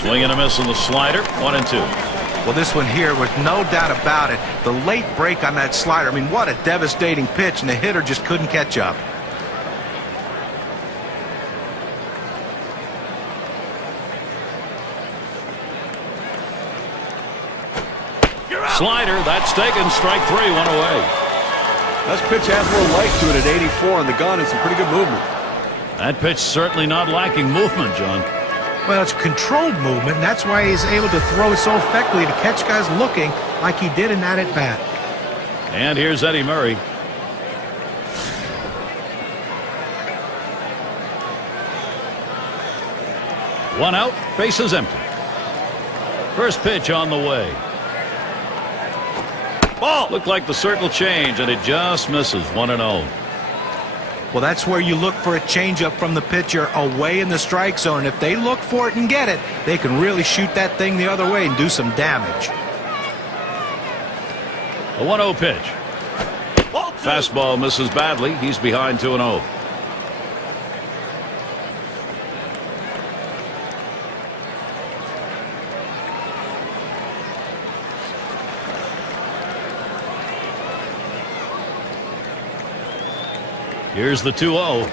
Swing and a miss on the slider. 1-2. Well, this one here, with no doubt about it, the late break on that slider. I mean, what a devastating pitch, and the hitter just couldn't catch up. Slider, that's taken. Strike 3, 1 away. This pitch has more life to it at 84 on the gun and some pretty good movement. That pitch certainly not lacking movement, John. Well, it's controlled movement, and that's why he's able to throw it so effectively to catch guys looking like he did in that at-bat. And here's Eddie Murray. One out, bases empty. First pitch on the way. Ball. Looked like the circle change, and it just misses. 1-0. Well, that's where you look for a changeup from the pitcher away in the strike zone. If they look for it and get it, they can really shoot that thing the other way and do some damage. A 1-0 pitch. Fastball misses badly. He's behind 2-0. Here's the 2-0.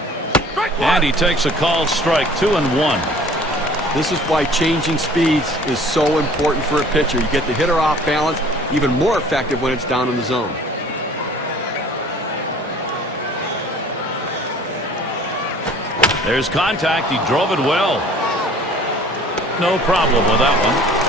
And he takes a called strike. 2-1. This is why changing speeds is so important for a pitcher. You get the hitter off balance, even more effective when it's down in the zone. There's contact. He drove it well. No problem with that one.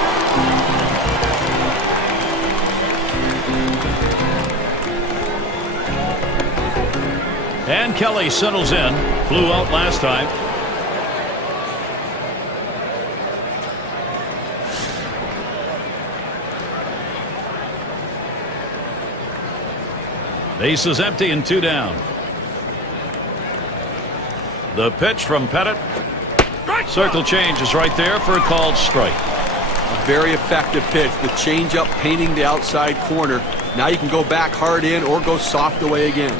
And Kelly settles in. Flew out last time. Base is empty and 2 down. The pitch from Pettitte. Circle change is right there for a called strike. A very effective pitch. The changeup painting the outside corner. Now you can go back hard in or go soft away again.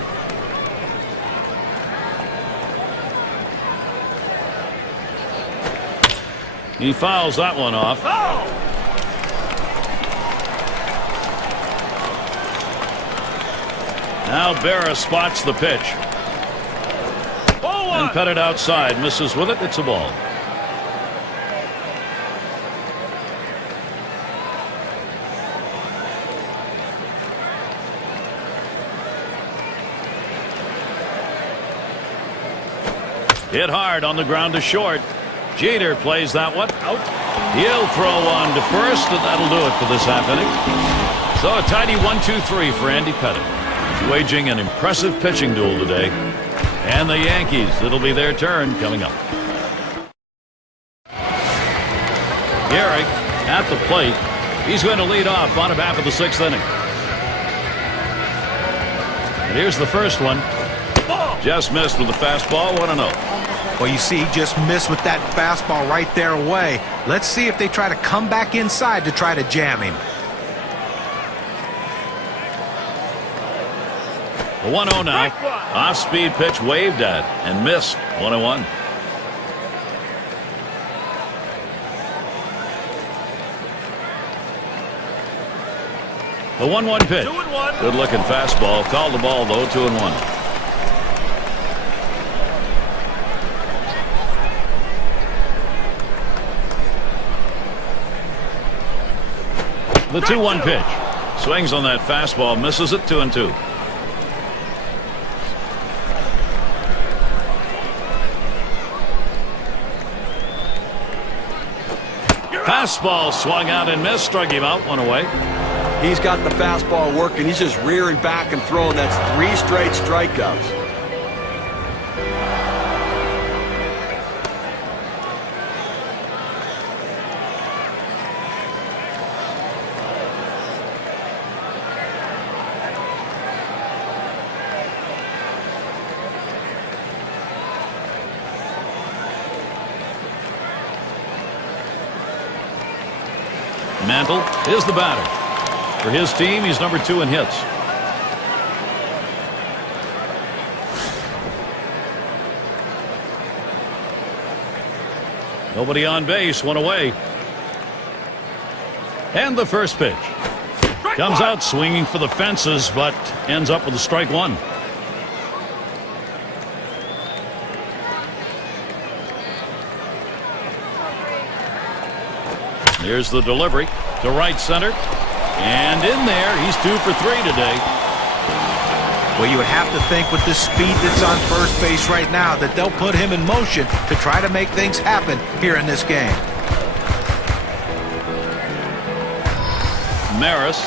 He fouls that one off. Now Berra spots the pitch. And Pettitte outside. Misses with it. It's a ball. Hit hard on the ground to short. Jeter plays that one. Out. He'll throw one to first, and that'll do it for this half inning. So a tidy 1-2-3 for Andy Pettitte. He's waging an impressive pitching duel today. And the Yankees, it'll be their turn coming up. Gehrig at the plate. He's going to lead off bottom half of the 6th inning. And here's the first one. Just missed with the fastball. 1-0. Well, you see, he just missed with that fastball right there away. Let's see if they try to come back inside to try to jam him. The 1-0 now. Off-speed pitch waved at and missed. 1-1. The 1-1 pitch. Good looking fastball. Called the ball though. 2-1. The 2-1 pitch. Swings on that fastball. Misses it. 2-2. Fastball swung out and missed. Struck him out. 1 away. He's got the fastball working. He's just rearing back and throwing. That's 3 straight strikeouts. Mantle is the batter. For his team, he's number 2 in hits. Nobody on base. 1 away. And the first pitch. Comes out swinging for the fences, but ends up with a strike 1. Here's the delivery to right center. And in there, he's 2 for 3 today. Well, you would have to think with the speed that's on first base right now that they'll put him in motion to try to make things happen here in this game. Maris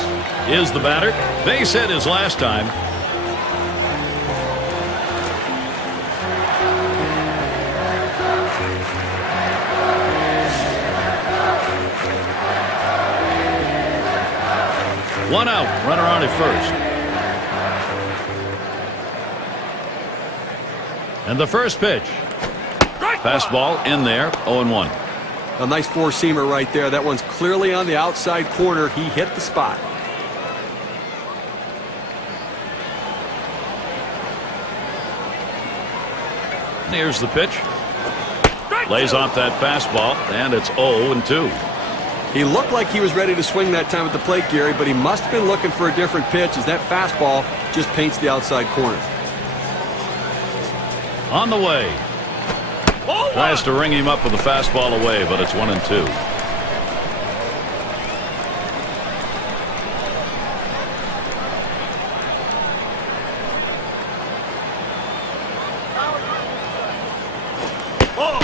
is the batter. Base hit his last time. One out, runner on at first. And the first pitch. Fastball in there, 0-1. A nice 4-seamer right there. That one's clearly on the outside corner. He hit the spot. Here's the pitch. Lays off that fastball, and it's 0-2. He looked like he was ready to swing that time at the plate, Gary, but he must have been looking for a different pitch as that fastball just paints the outside corner. On the way. Tries to ring him up with a fastball away, but it's 1-2.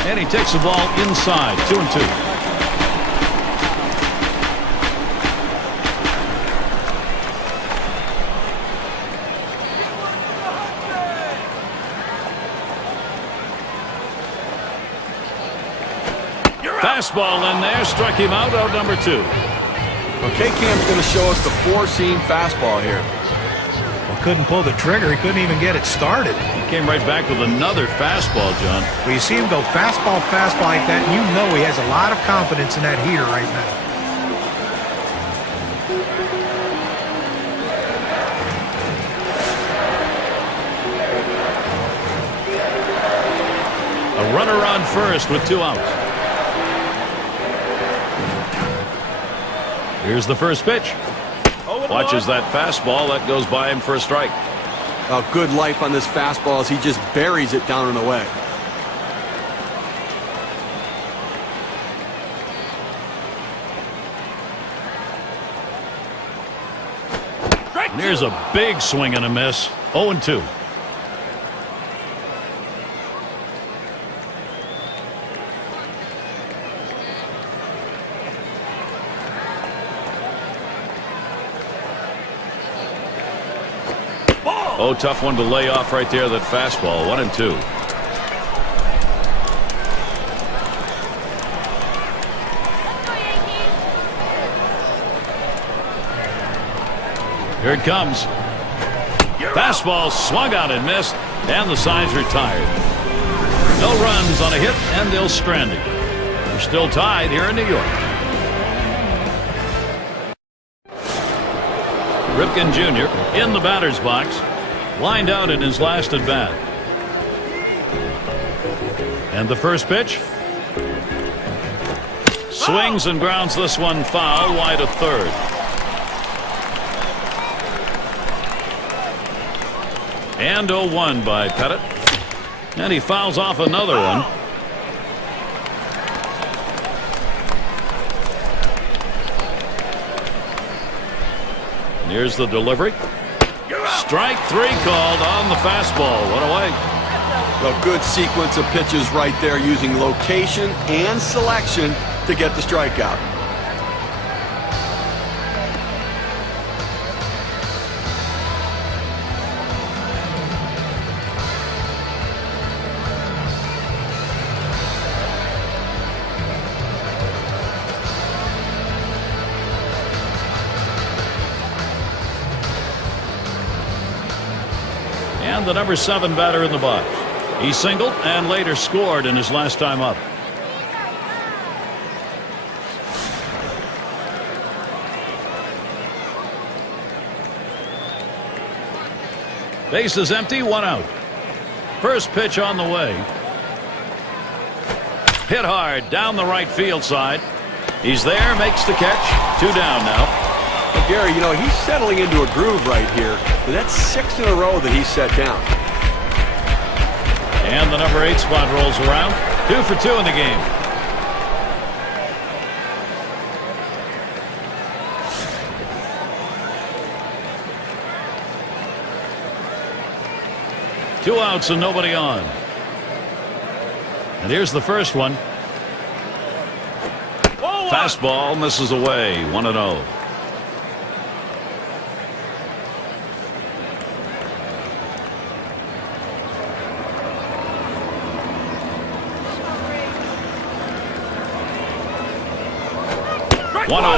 And he takes the ball inside. 2-2. Fastball in there, struck him out number 2. Well, K-Cam's going to show us the 4-seam fastball here. Well, couldn't pull the trigger. He couldn't even get it started. He came right back with another fastball, John. Well, you see him go fastball like that, and you know he has a lot of confidence in that heater right now. A runner on first with 2 outs. Here's the first pitch. Watches that fastball. That goes by him for a strike. A good life on this fastball as he just buries it down and away. And here's a big swing and a miss. 0-2. Oh, tough one to lay off right there, that fastball. 1-2. Here it comes. Fastball swung out and missed, and the side's retired. No runs on a hit, and they'll strand it. We're still tied here in New York. Ripken Jr. in the batter's box, lined out in his last at bat. And the first pitch. Swings and grounds this one foul, wide of third. And 0-1 by Pettitte. And he fouls off another one. And here's the delivery. Strike three called on the fastball. What away. A good sequence of pitches right there, using location and selection to get the strikeout. And the number 7 batter in the box. He singled and later scored in his last time up. Base is empty, 1 out. First pitch on the way. Hit hard down the right field side. He's there, makes the catch. 2 down now. Well, Gary, you know, he's settling into a groove right here. And that's 6 in a row that he's set down. And the number 8 spot rolls around. 2 for 2 in the game. Two outs and nobody on. And here's the first one. Fastball misses away. 1-0.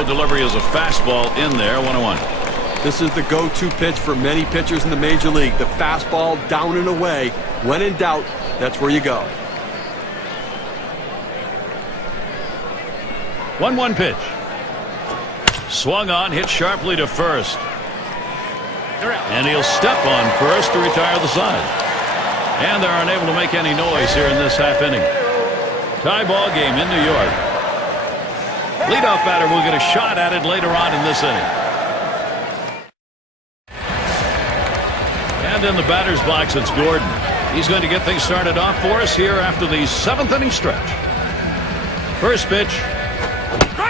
Delivery is a fastball in there. 1-1. This is the go-to pitch for many pitchers in the major league. The fastball down and away. When in doubt, that's where you go. 1-1 pitch. Swung on, hit sharply to first. And he'll step on first to retire the side. And they're unable to make any noise here in this half inning. Tie ball game in New York. Leadoff batter will get a shot at it later on in this inning. And in the batter's box, it's Gordon. He's going to get things started off for us here after the 7th inning stretch. First pitch.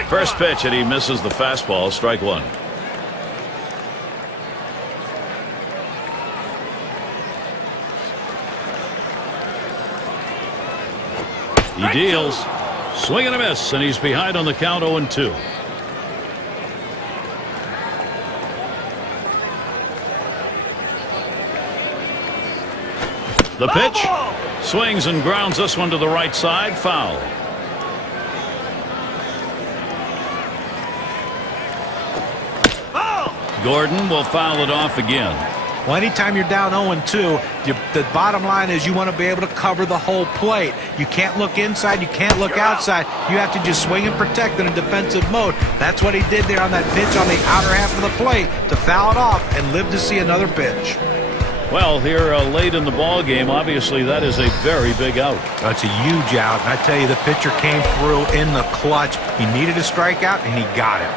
First pitch, and he misses the fastball. Strike 1. He deals. Swing and a miss, and he's behind on the count 0-2. The pitch. Swings and grounds this one to the right side. Foul. Gordon will foul it off again. Well, anytime you're down 0-2, the bottom line is you want to be able to cover the whole plate. You can't look inside. You can't look outside. You have to just swing and protect in a defensive mode. That's what he did there on that pitch on the outer half of the plate to foul it off and live to see another pitch. Well, here late in the ball game, obviously that is a very big out. That's a huge out. And I tell you, the pitcher came through in the clutch. He needed a strikeout, and he got it.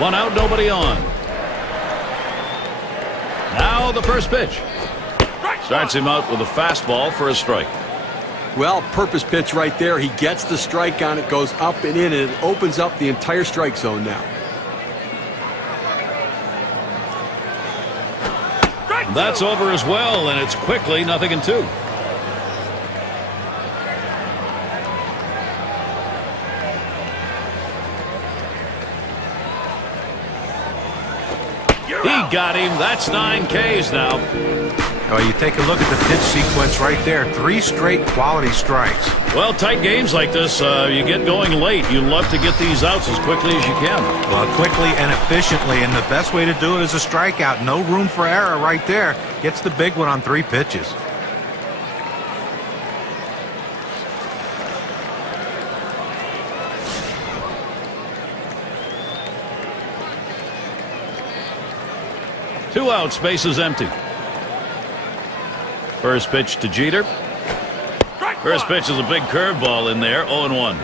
One out, nobody on. Now the first pitch. Starts him out with a fastball for a strike. Well, purpose pitch right there. He gets the strike on it, goes up and in, and it opens up the entire strike zone now. That's over as well, and it's quickly 0-2. He got him. That's 9 Ks now. Oh, you take a look at the pitch sequence right there. 3 straight quality strikes. Well, tight games like this, you get going late. You love to get these outs as quickly as you can. Well, quickly and efficiently, and the best way to do it is a strikeout. No room for error right there. Gets the big one on 3 pitches. Two outs, bases empty. First pitch to Jeter. First pitch is a big curveball in there, 0-1.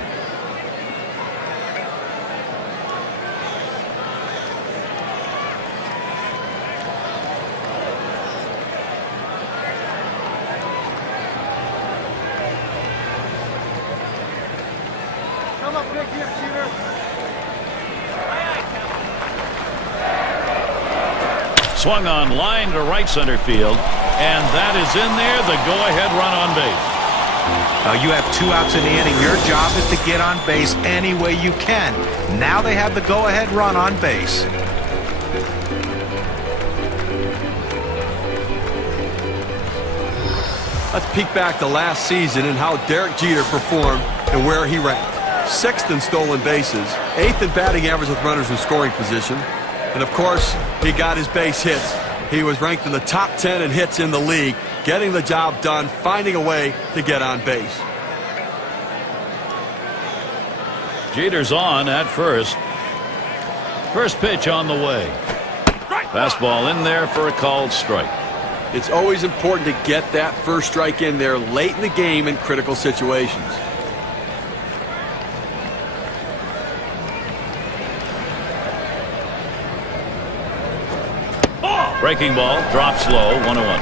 Come up big here, Jeter. Swung on line to right center field, and that is in there, the go-ahead run on base. You have 2 outs in the inning. Your job is to get on base any way you can. Now they have the go-ahead run on base. Let's peek back to last season and how Derek Jeter performed and where he ranked. 6th in stolen bases, 8th in batting average with runners in scoring position. And, of course, he got his base hits. He was ranked in the top 10 in hits in the league, getting the job done, finding a way to get on base. Jeter's on at first. First pitch on the way. Fastball in there for a called strike. It's always important to get that first strike in there late in the game in critical situations. Breaking ball, drops low, 1-1.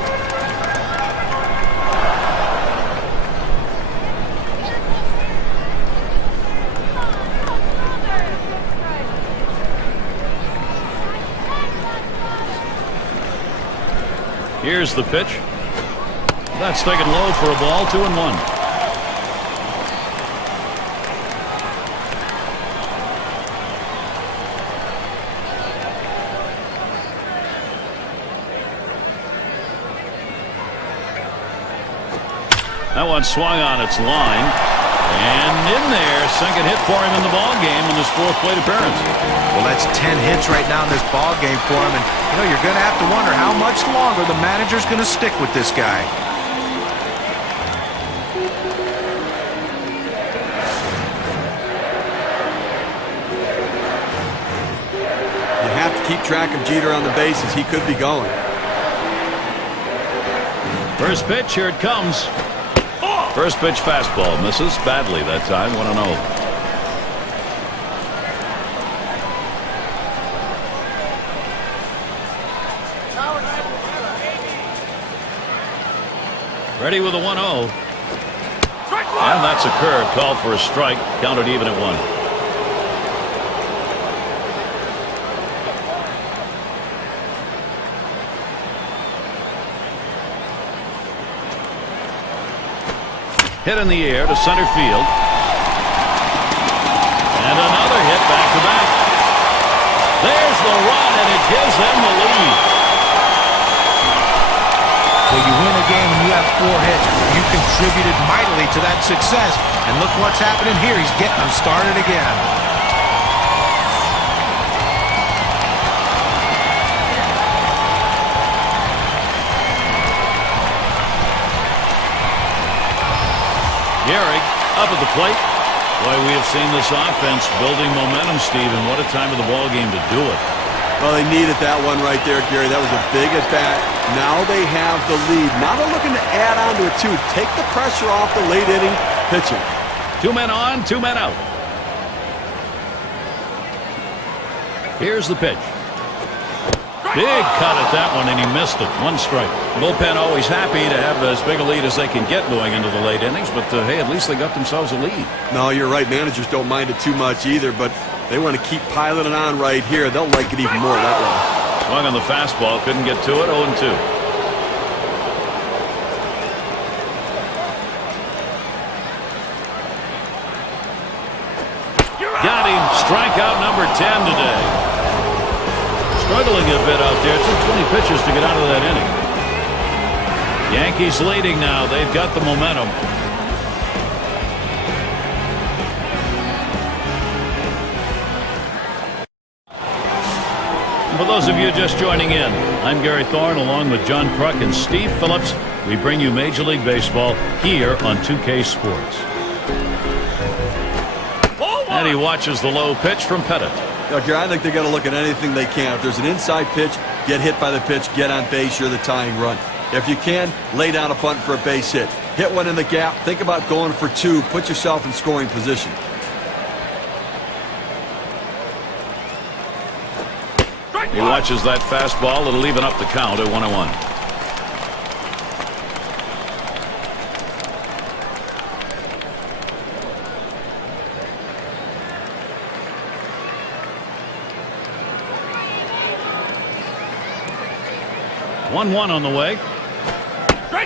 Here's the pitch. That's taken low for a ball, 2-1. That one swung on its line, and in there, second hit for him in the ball game in his 4th plate appearance. Well, that's 10 hits right now in this ball game for him, and you're going to have to wonder how much longer the manager's going to stick with this guy. You have to keep track of Jeter on the bases. He could be going. First pitch, here it comes. First pitch fastball, misses badly that time, 1-0. Ready with a 1-0. And that's a curve, called for a strike, counted even at 1. Hit in the air to center field. And another hit back to back. There's the run, and it gives them the lead. Well, you win a game and you have 4 hits. You contributed mightily to that success. And look what's happening here. He's getting them started again. Gehrig up at the plate. Boy, we have seen this offense building momentum, Steve, and what a time of the ball game to do it. Well, they needed that one right there, Gary. That was a big at-bat. Now they have the lead. Now they're looking to add on to it, too. Take the pressure off the late-inning pitching. 2 men on, 2 men out. Here's the pitch. Big cut at that one, and he missed it. 1 strike. Bullpen always happy to have as big a lead as they can get going into the late innings, but hey, at least they got themselves a lead. No, you're right. Managers don't mind it too much either, but they want to keep piling it on right here. They'll like it even more that way. Swung on the fastball, couldn't get to it, 0-2. Got him. Strikeout number 10 today. Struggling a bit out there. It took 20 pitches to get out of that inning. Yankees leading now. They've got the momentum. For those of you just joining in, I'm Gary Thorne along with John Kruk and Steve Phillips. We bring you Major League Baseball here on 2K Sports. And he watches the low pitch from Pettitte. Gary, I think they're going to look at anything they can. If there's an inside pitch, get hit by the pitch, get on base, you're the tying run. If you can, lay down a bunt for a base hit. Hit one in the gap. Think about going for two. Put yourself in scoring position. He watches that fastball. It'll even up the count at 1-1. One on the way.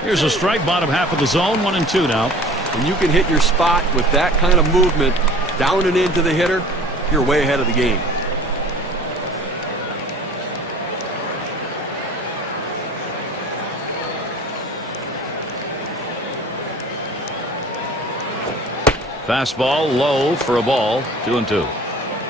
Here's a strike, bottom half of the zone. 1-2 now. When you can hit your spot with that kind of movement down and into the hitter, you're way ahead of the game. Fastball low for a ball. 2-2.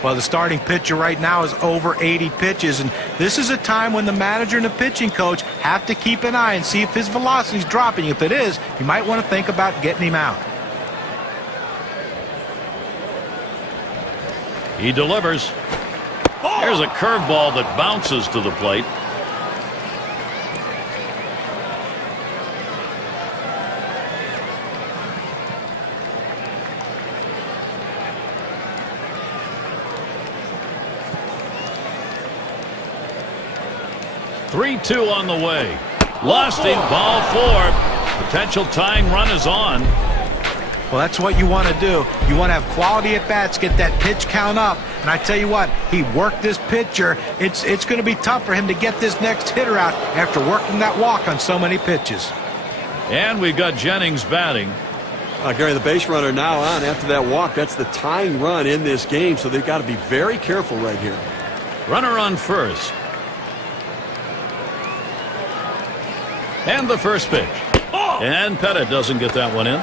Well, the starting pitcher right now is over 80 pitches, and this is a time when the manager and the pitching coach have to keep an eye and see if his velocity is dropping. If it is, you might want to think about getting him out. He delivers. Here's a curveball that bounces to the plate. Three-two on the way. Lost him. Ball 4. Potential tying run is on. Well, that's what you want to do. You want to have quality at bats, get that pitch count up. And I tell you what, he worked this pitcher. It's going to be tough for him to get this next hitter out after working that walk on so many pitches. And we've got Jennings batting. Gary, the base runner now on after that walk. That's the tying run in this game, so they've got to be very careful right here. Runner on first. And the first pitch. And Pettitte doesn't get that one in.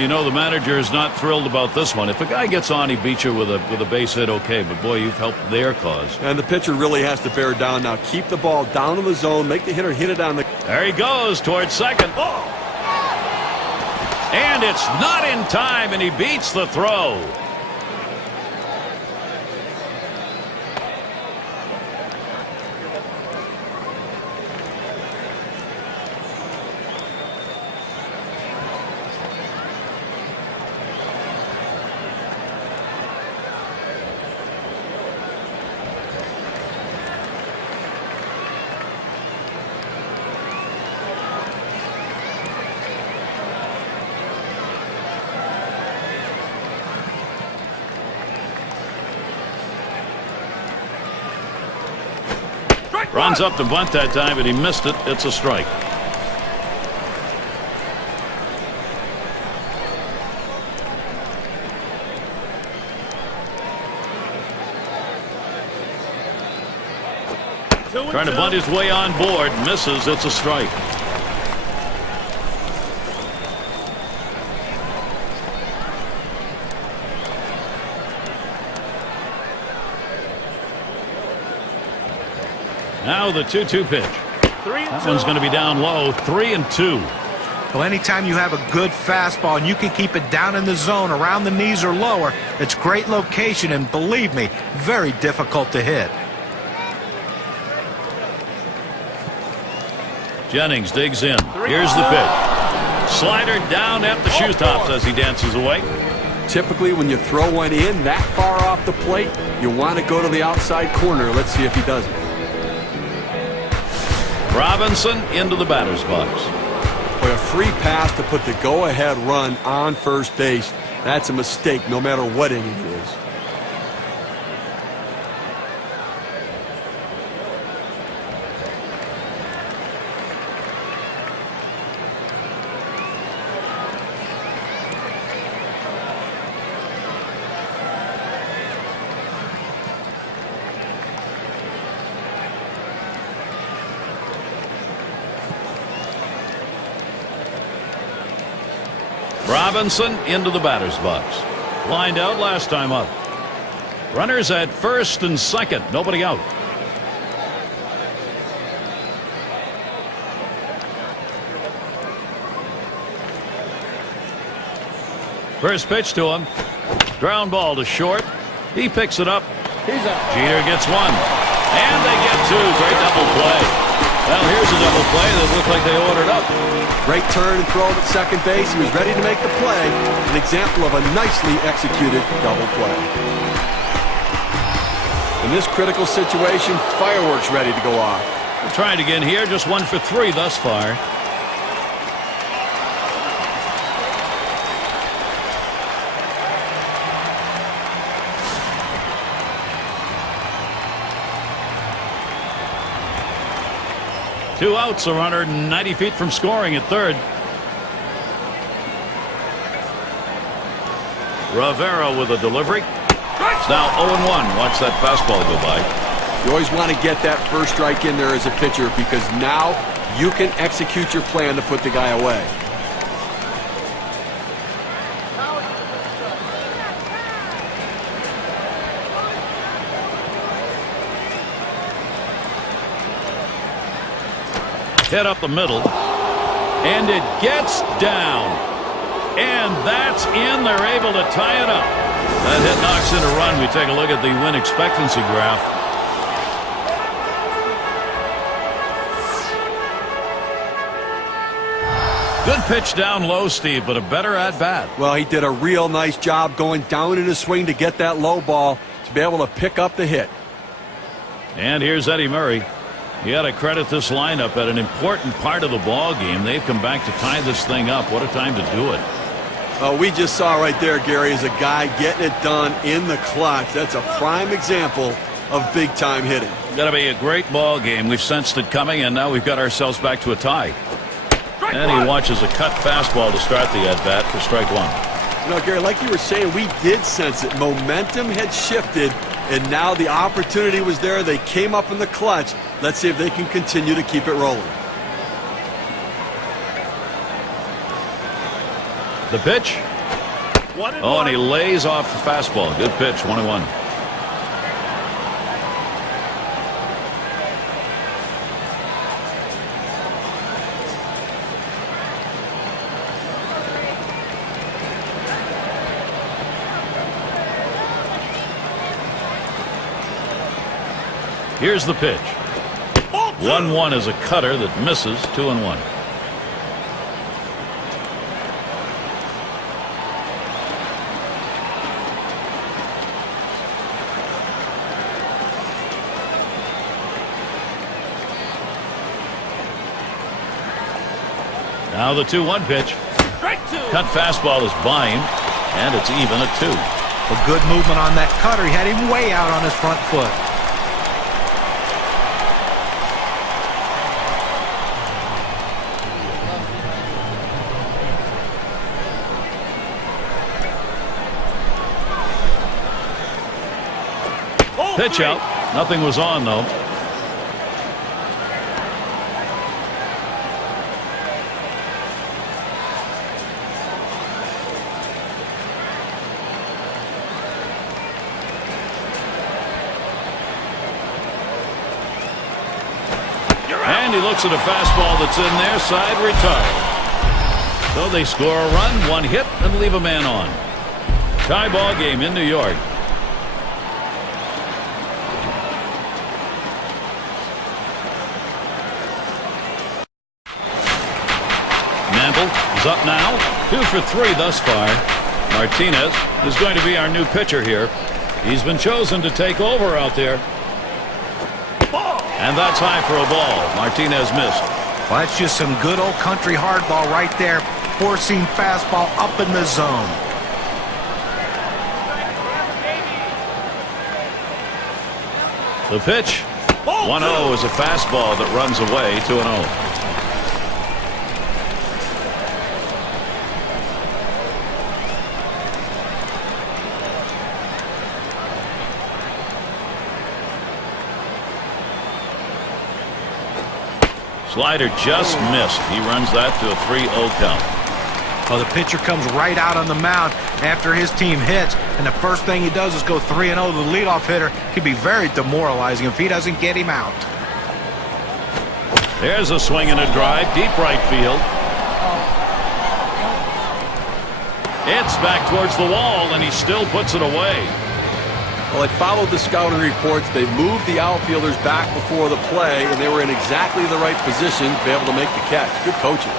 You know, the manager is not thrilled about this one. If a guy gets on, he beats you with a base hit, okay. But, boy, you've helped their cause. And the pitcher really has to bear down now. Keep the ball down in the zone. Make the hitter hit it on the... There he goes towards second. And it's not in time, and he beats the throw. Runs up the bunt that time, but he missed it. It's a strike. Trying to bunt his way on board. Misses. It's a strike. Now the 2-2 pitch. That one's going to be down low. 3-2. Well, anytime you have a good fastball and you can keep it down in the zone around the knees or lower, it's great location, and believe me, very difficult to hit. Jennings digs in. Here's the pitch. Slider down at the shoe tops as he dances away. Typically, when you throw one in that far off the plate, you want to go to the outside corner. Let's see if he does it. Robinson into the batter's box. Boy, a free pass to put the go-ahead run on first base. That's a mistake no matter what inning it is. Robinson into the batter's box. Lined out last time up. Runners at first and second. Nobody out. First pitch to him. Ground ball to short. He picks it up. He's out. Jeter gets one. And they get two. Great double play. Well, here's a double play that looked like they ordered up. Great turn and throw at second base. He was ready to make the play. An example of a nicely executed double play. In this critical situation, fireworks ready to go off. We're trying again here. Just 1 for 3 thus far. Two outs, a runner 90 feet from scoring at third. Rivera with a delivery. It's now 0-1. Watch that fastball go by. You always want to get that first strike in there as a pitcher because now you can execute your plan to put the guy away. Hit up the middle, and it gets down, and that's in. They're able to tie it up. That hit knocks in a run. We take a look at the win expectancy graph. Good pitch down low, Steve, but a better at bat. Well, he did a real nice job going down in his swing to get that low ball to be able to pick up the hit. And here's Eddie Murray. You got to credit this lineup at an important part of the ball game. They've come back to tie this thing up. What a time to do it. We just saw right there, Gary, is a guy getting it done in the clutch. That's a prime example of big-time hitting. Got to be a great ball game. We've sensed it coming, and now we've got ourselves back to a tie. And he watches a cut fastball to start the at-bat for strike one. You know, Gary, like you were saying, we did sense it. Momentum had shifted, and now the opportunity was there. They came up in the clutch. Let's see if they can continue to keep it rolling. The pitch. Oh, and he lays off the fastball. Good pitch, 1-1. Here's the pitch. 1-1 is a cutter that misses. 2-1. Now the 2-1 pitch. Cut fastball is by him, and it's even at 2. A good movement on that cutter. He had him way out on his front foot. Pitch out. Nothing was on, though. And he looks at a fastball that's in there. Side retired. So they score a run, one hit, and leave a man on. Tie ball game in New York. Is up now. 2 for 3 thus far. Martinez is going to be our new pitcher here. He's been chosen to take over out there. And that's high for a ball. Martinez missed. Well, that's just some good old country hardball right there. Forcing fastball up in the zone. The pitch. 1-0 is a fastball that runs away. 2-0. Slider just missed. He runs that to a 3-0 count. Well, the pitcher comes right out on the mound after his team hits, and the first thing he does is go 3-0 to the leadoff hitter. Could be very demoralizing if he doesn't get him out. There's a swing and a drive, deep right field. It's back towards the wall, and he still puts it away. Well, they followed the scouting reports. They moved the outfielders back before the play, and they were in exactly the right position to be able to make the catch. Good coaching.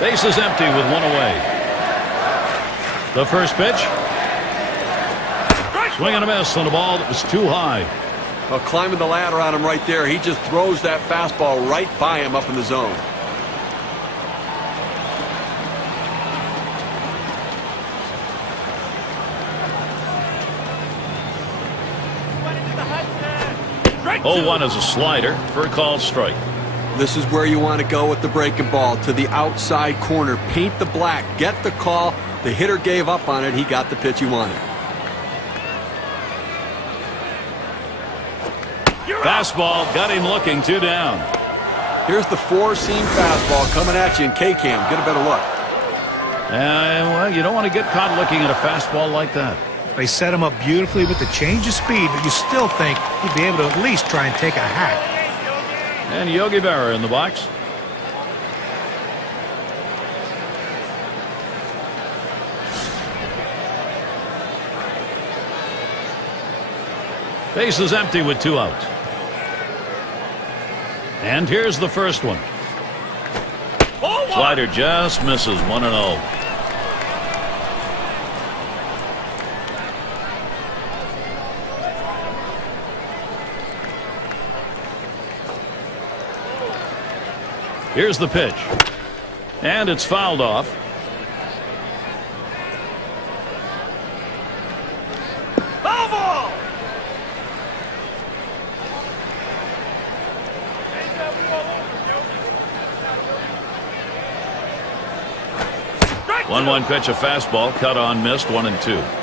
Base is empty with one away. The first pitch. Swing and a miss on a ball that was too high. Well, climbing the ladder on him right there. He just throws that fastball right by him up in the zone. Oh, 1 is a slider for a called strike. This is where you want to go with the breaking ball, to the outside corner. Paint the black. Get the call. The hitter gave up on it. He got the pitch he wanted. Fastball got him looking, 2 down. Here's the four-seam fastball coming at you in K-Cam. Get a better look. Well, you don't want to get caught looking at a fastball like that. They set him up beautifully with the change of speed, but you still think he'd be able to at least try and take a hack. And Yogi Berra in the box. Base is empty with 2 outs. And here's the first one. Slider just misses, 1-0. Here's the pitch. And it's fouled off. Foul ball! 1-1 pitch, a fastball, cut on, missed, 1-2.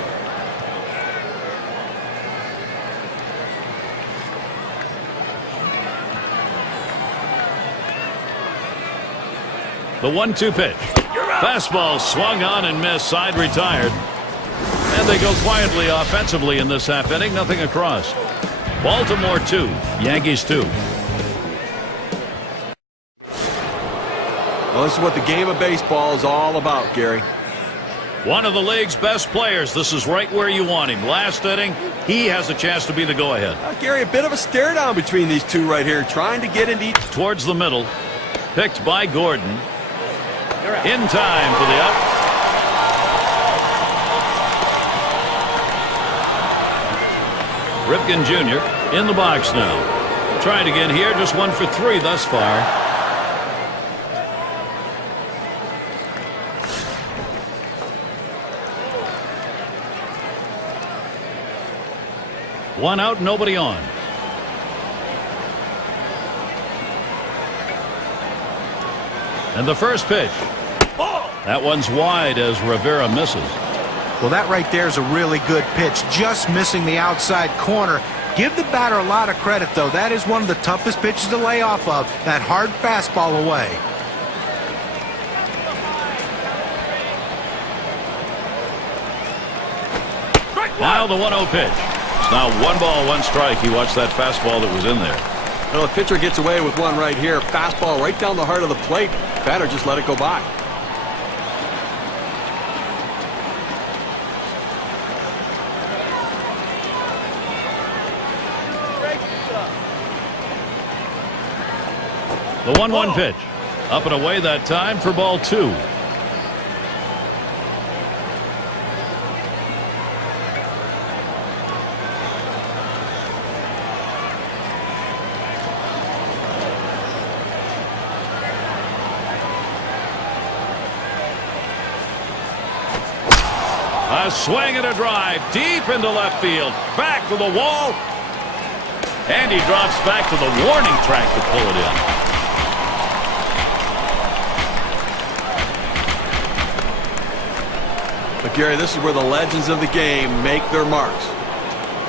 The 1-2 pitch. Fastball swung on and missed, side retired. And they go quietly offensively in this half inning, nothing across. Baltimore 2, Yankees 2. Well, this is what the game of baseball is all about, Gary. One of the league's best players. This is right where you want him. Last inning, he has a chance to be the go-ahead. Gary, a bit of a stare down between these two right here, trying to get into each. Towards the middle, picked by Gordon. In time for the out. Ripken Jr. in the box now. Trying again here, just 1 for 3 thus far. One out, nobody on. And the first pitch. That one's wide as Rivera misses. Well, that right there is a really good pitch, just missing the outside corner. Give the batter a lot of credit, though. That is one of the toughest pitches to lay off of, that hard fastball away. Now the 1-0 pitch. It's now 1 ball, 1 strike. He watched that fastball that was in there. Well, the pitcher gets away with one right here. Fastball right down the heart of the plate. Batter just let it go by. The 1-1 pitch. Up and away that time for ball 2. A swing and a drive deep into left field. Back to the wall. And he drops back to the warning track to pull it in. But, Gary, this is where the legends of the game make their marks.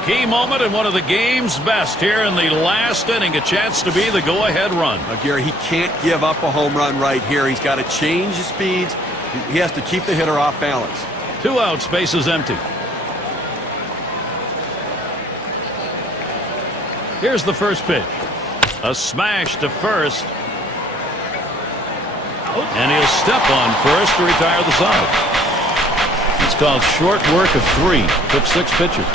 Key moment and one of the game's best here in the last inning. A chance to be the go-ahead run. Gary, he can't give up a home run right here. He's got to change the speeds. He has to keep the hitter off balance. 2 outs, base is empty. Here's the first pitch. A smash to first. And he'll step on first to retire the side. It's called short work of 3. Took 6 pitches.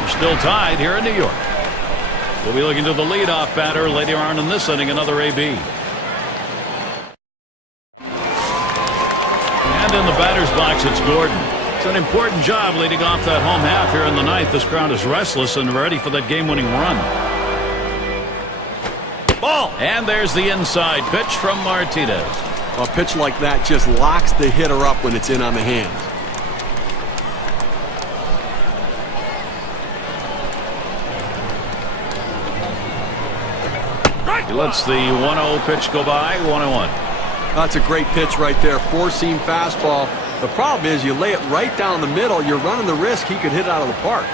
We're still tied here in New York. We'll be looking to the leadoff batter later on in this inning, another AB. And in the batter's box, it's Gordon. It's an important job leading off that home half here in the ninth. This crowd is restless and ready for that game-winning run. Ball. And there's the inside pitch from Martinez. A pitch like that just locks the hitter up when it's in on the hands. He lets the 1-0 pitch go by. 1-1. That's a great pitch right there. 4-seam fastball. The problem is you lay it right down the middle, you're running the risk he could hit it out of the park.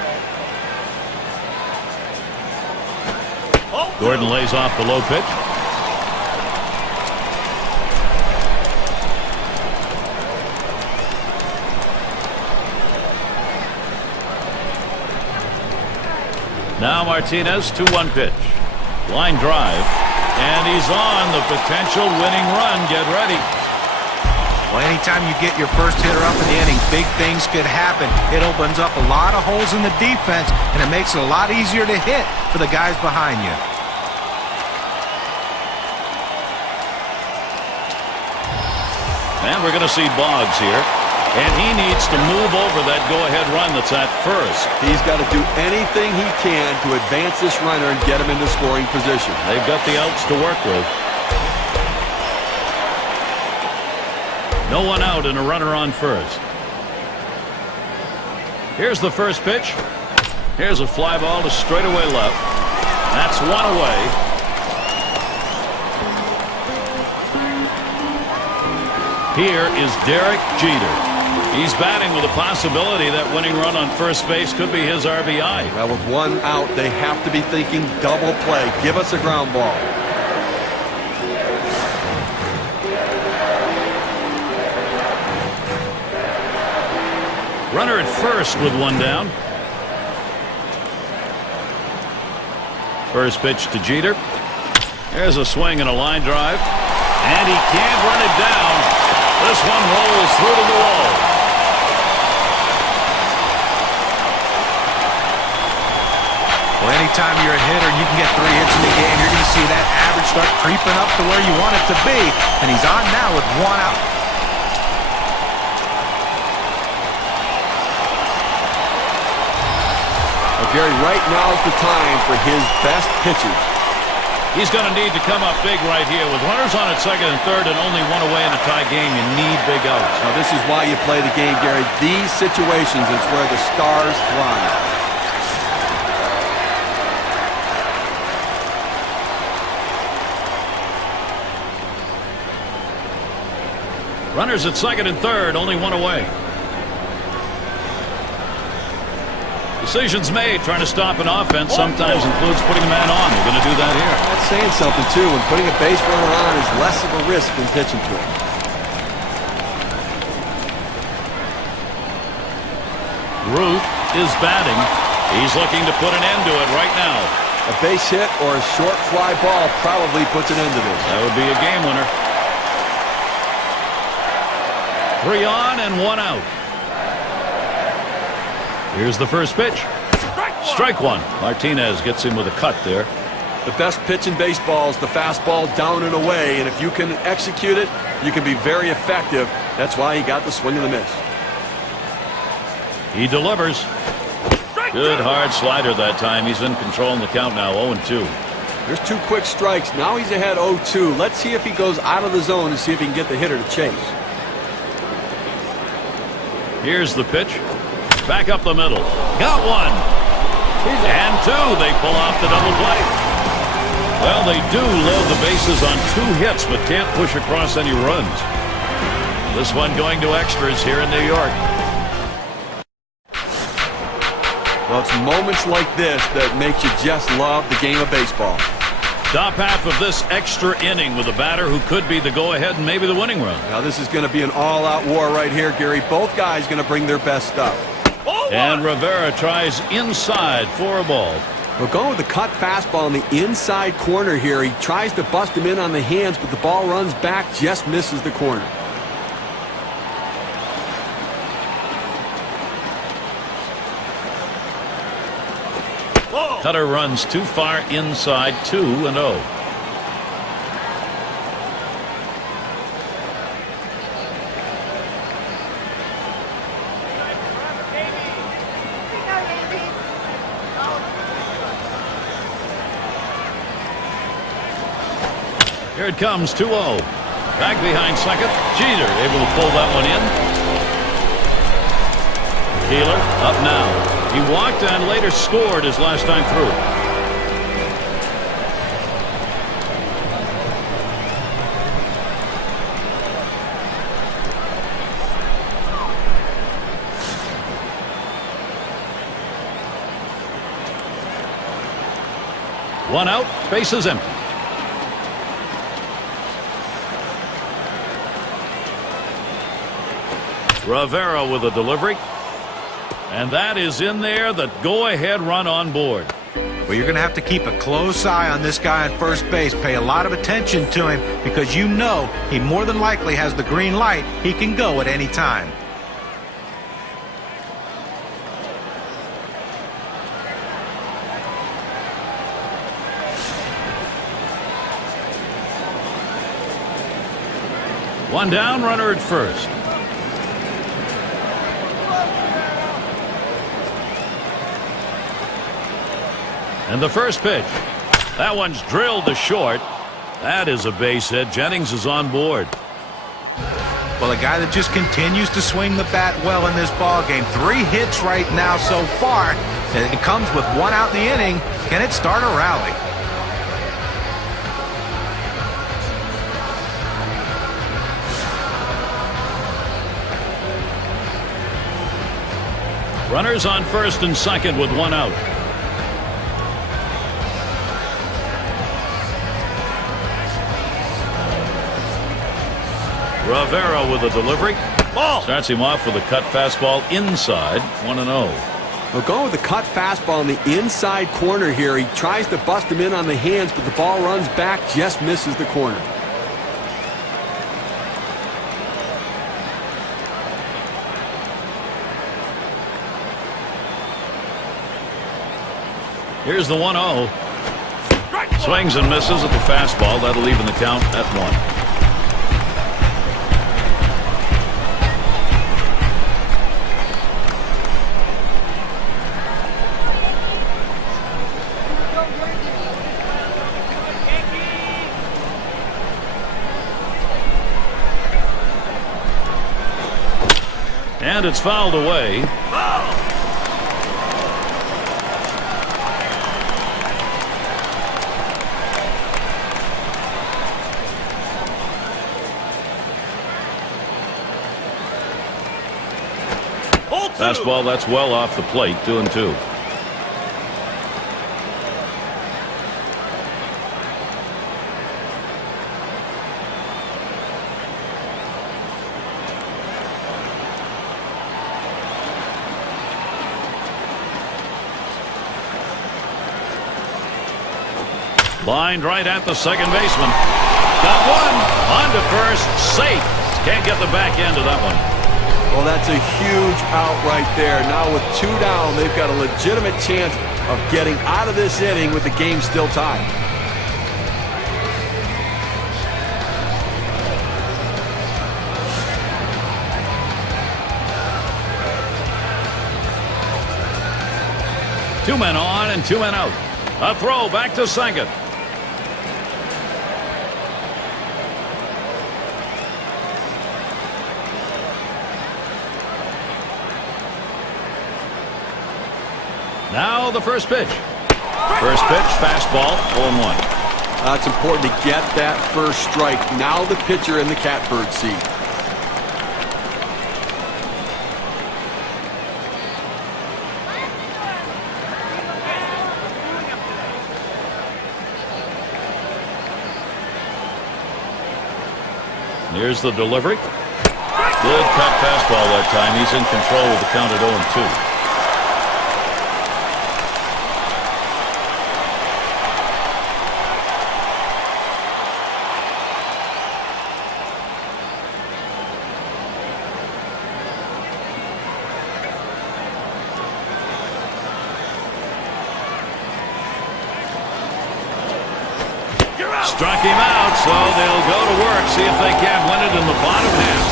Gordon lays off the low pitch. Now Martinez, 2-1 pitch. Line drive. And he's on the potential winning run. Get ready. Well, anytime you get your first hitter up in the inning, big things could happen. It opens up a lot of holes in the defense, and it makes it a lot easier to hit for the guys behind you. And we're going to see Boggs here. And he needs to move over that go-ahead run that's at first. He's got to do anything he can to advance this runner and get him into scoring position. They've got the outs to work with. No one out and a runner on first. Here's the first pitch. Here's a fly ball to straightaway left. That's one away. Here is Derek Jeter. He's batting with a possibility that winning run on first base could be his RBI. Well, with one out, they have to be thinking double play. Give us a ground ball. Runner at first with one down. First pitch to Jeter. There's a swing and a line drive. And he can't run it down. This one rolls through to the wall. Well, anytime you're a hitter, you can get 3 hits in the game. You're going to see that average start creeping up to where you want it to be. And he's on now with 1 out. Well, Gary, right now is the time for his best pitches. He's going to need to come up big right here. With runners on at second and third and only one away in a tie game, you need big outs. Now, this is why you play the game, Gary. These situations is where the stars thrive. Runners at second and third, only one away. Decisions made trying to stop an offense sometimes includes putting a man on. They're going to do that here. That's saying something, too. When putting a base runner on is less of a risk than pitching to him. Ruth is batting. He's looking to put an end to it right now. A base hit or a short fly ball probably puts an end to this. That would be a game winner. 3 on and 1 out. Here's the first pitch. Strike one. Martinez gets him with a cut there. The best pitch in baseball is the fastball down and away, and if you can execute it, you can be very effective. That's why he got the swing and the miss. He delivers. Good hard slider that time. He's in control in the count now. 0-2. There's 2 quick strikes. Now he's ahead 0-2. Let's see if he goes out of the zone and see if he can get the hitter to chase. Here's the pitch. Back up the middle. Got one. And 2. They pull off the double play. Well, they do load the bases on 2 hits, but can't push across any runs. This one going to extras here in New York. Well, it's moments like this that makes you just love the game of baseball. Top half of this extra inning with a batter who could be the go-ahead and maybe the winning run. Now this is going to be an all-out war right here, Gary. Both guys going to bring their best stuff. And Rivera tries inside for a ball. We're going with the cut fastball in the inside corner here. He tries to bust him in on the hands, but the ball runs back, just misses the corner. Cutter runs too far inside, 2-0. Here it comes, 2-0. Back behind second. Jeter able to pull that one in. Keeler up now. He walked and later scored his last time through. One out, bases empty. Rivera with a delivery. And that is in there, the go-ahead run on board. Well, you're going to have to keep a close eye on this guy on first base. Pay a lot of attention to him because you know he more than likely has the green light. He can go at any time. One down, runner at first. And the first pitch. That one's drilled to short. That is a base hit. Jennings is on board. Well, a guy that just continues to swing the bat well in this ball game. 3 hits right now so far. And it comes with 1 out in the inning. Can it start a rally? Runners on first and second with 1 out. Rivera with a delivery. Ball. Starts him off with a cut fastball inside, 1-0. We're going with the cut fastball in the inside corner here. He tries to bust him in on the hands, but the ball runs back, just misses the corner. Here's the 1-0. Swings and misses at the fastball. That'll even the count at 1. And it's fouled away. Fastball, that's well off the plate, 2-2. Lined right at the second baseman. Got one. On to first. Safe. Can't get the back end of that one. Well, that's a huge out right there. Now with 2 down, they've got a legitimate chance of getting out of this inning with the game still tied. Two men on and 2 men out. A throw back to second. Now the first pitch. First pitch, fastball, 0-1. It's important to get that first strike. Now the pitcher in the catbird seat. Here's the delivery. Good cut fastball that time. He's in control with the count at 0-2. Struck him out, so they'll go to work, see if they can't win it in the bottom half.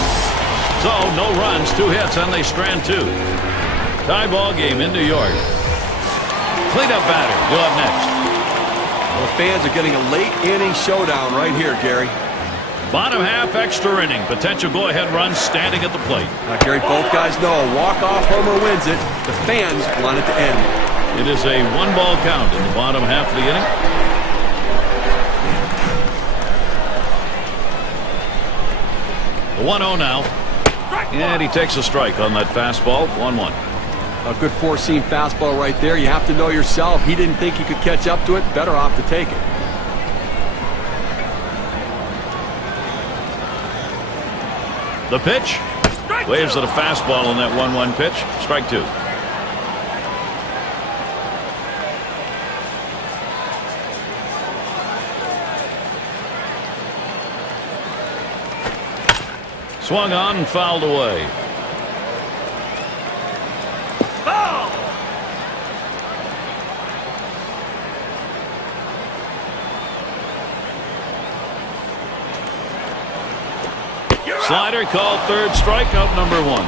So, no runs, 2 hits, and they strand 2. Tie ball game in New York. Cleanup batter, due up next. Well, fans are getting a late inning showdown right here, Gary. Bottom half, extra inning. Potential go-ahead run standing at the plate. Now, Gary, both guys know a walk-off homer wins it. The fans want it to end. It is a 1-ball count in the bottom half of the inning. The 1-0 now. And he takes a strike on that fastball. 1-1. A good four-seam fastball right there. You have to know yourself. He didn't think he could catch up to it. Better off to take it. The pitch. Waves at a fastball on that 1-1 pitch. Strike 2. Swung on and fouled away. Foul! Slider called third, strikeout number 1.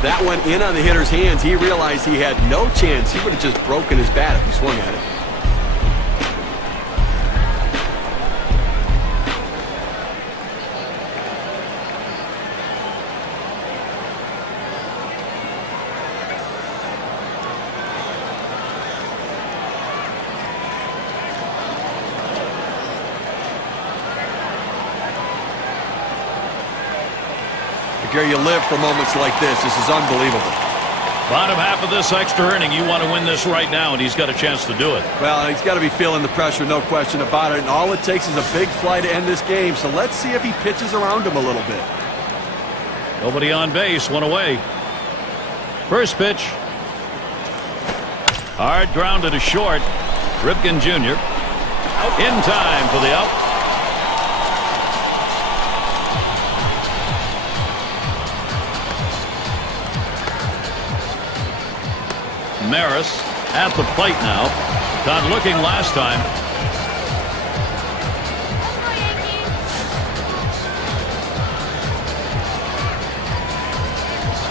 That went in on the hitter's hands. He realized he had no chance. He would have just broken his bat if he swung at it. Gary, you live for moments like this. This is unbelievable. Bottom half of this extra inning, you want to win this right now, and he's got a chance to do it. Well, he's got to be feeling the pressure, no question about it. And all it takes is a big fly to end this game. So let's see if he pitches around him a little bit. Nobody on base, 1 away. First pitch. Hard grounded to short. Ripken Jr. in time for the out. Maris at the plate now. Not looking last time.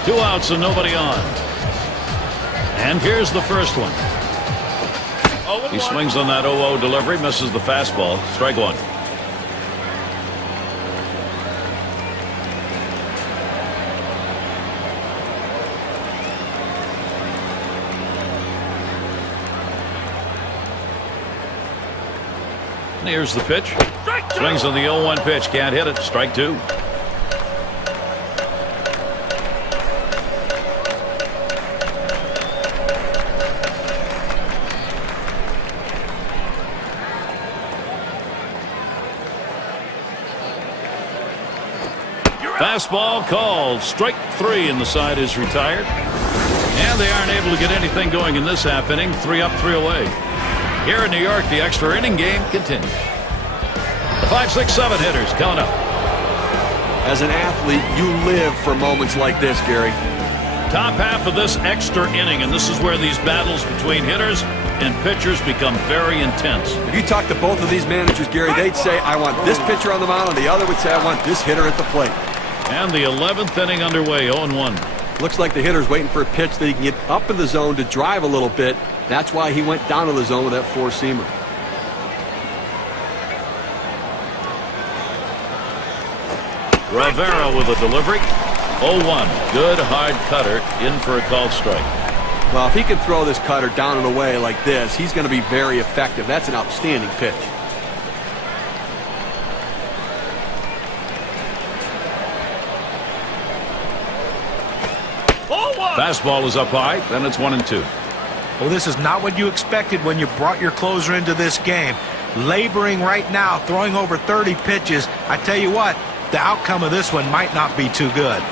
Two outs and nobody on. And here's the first one. He swings on that 0-0 delivery, misses the fastball. Strike 1. Here's the pitch. Swings on the 0-1 pitch. Can't hit it. Strike 2. Fastball called. Strike 3, and the side is retired. And they aren't able to get anything going in this half inning. 3 up, 3 away. Here in New York, the extra inning game continues. The 5, 6, 7 hitters coming up. As an athlete, you live for moments like this, Gary. Top half of this extra inning, and this is where these battles between hitters and pitchers become very intense. If you talk to both of these managers, Gary, they'd say, I want this pitcher on the mound, and the other would say, I want this hitter at the plate. And the 11th inning underway, 0-1. Looks like the hitter's waiting for a pitch that he can get up in the zone to drive a little bit. That's why he went down to the zone with that four-seamer. Rivera with a delivery. 0-1. Good hard cutter in for a called strike. Well, if he can throw this cutter down and away like this, he's going to be very effective. That's an outstanding pitch. Fastball is up high, then it's 1-2. Well, this is not what you expected when you brought your closer into this game. Laboring right now, throwing over 30 pitches. I tell you what, the outcome of this one might not be too good.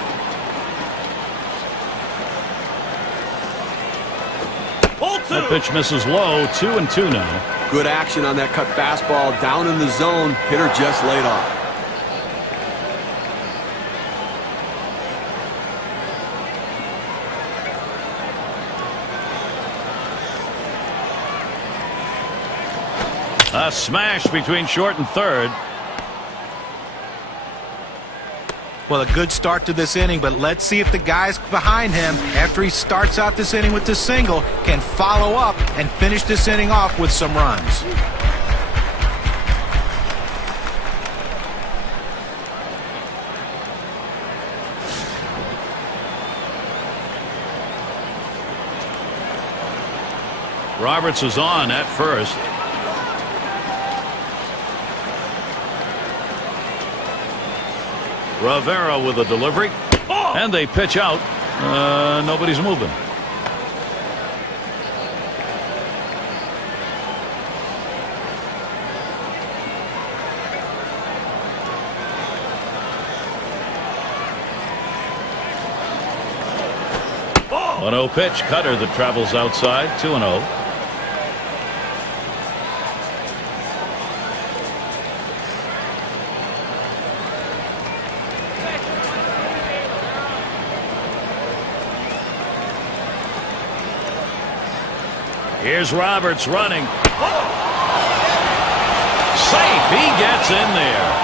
That pitch misses low, 2-2 now. Good action on that cut fastball down in the zone. Hitter just laid off. A smash between short and third. Well, a good start to this inning, but let's see if the guys behind him, after he starts out this inning with the single, can follow up and finish this inning off with some runs. Roberts is on at first. Rivera with a delivery, and they pitch out. Nobody's moving. An 0 pitch, cutter that travels outside, 2-0. Here's Roberts running. Safe. He gets in there.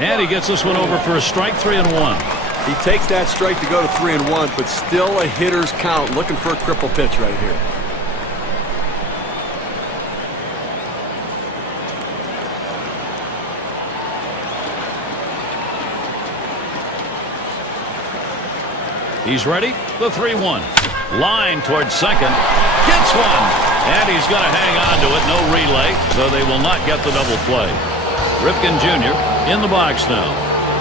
And he gets this one over for a strike, 3-1. He takes that strike to go to 3-1, but still a hitter's count, looking for a triple pitch right here. He's ready. The 3-1. Line towards second. Gets one. And he's going to hang on to it. No relay, so they will not get the double play. Ripken Jr. in the box now.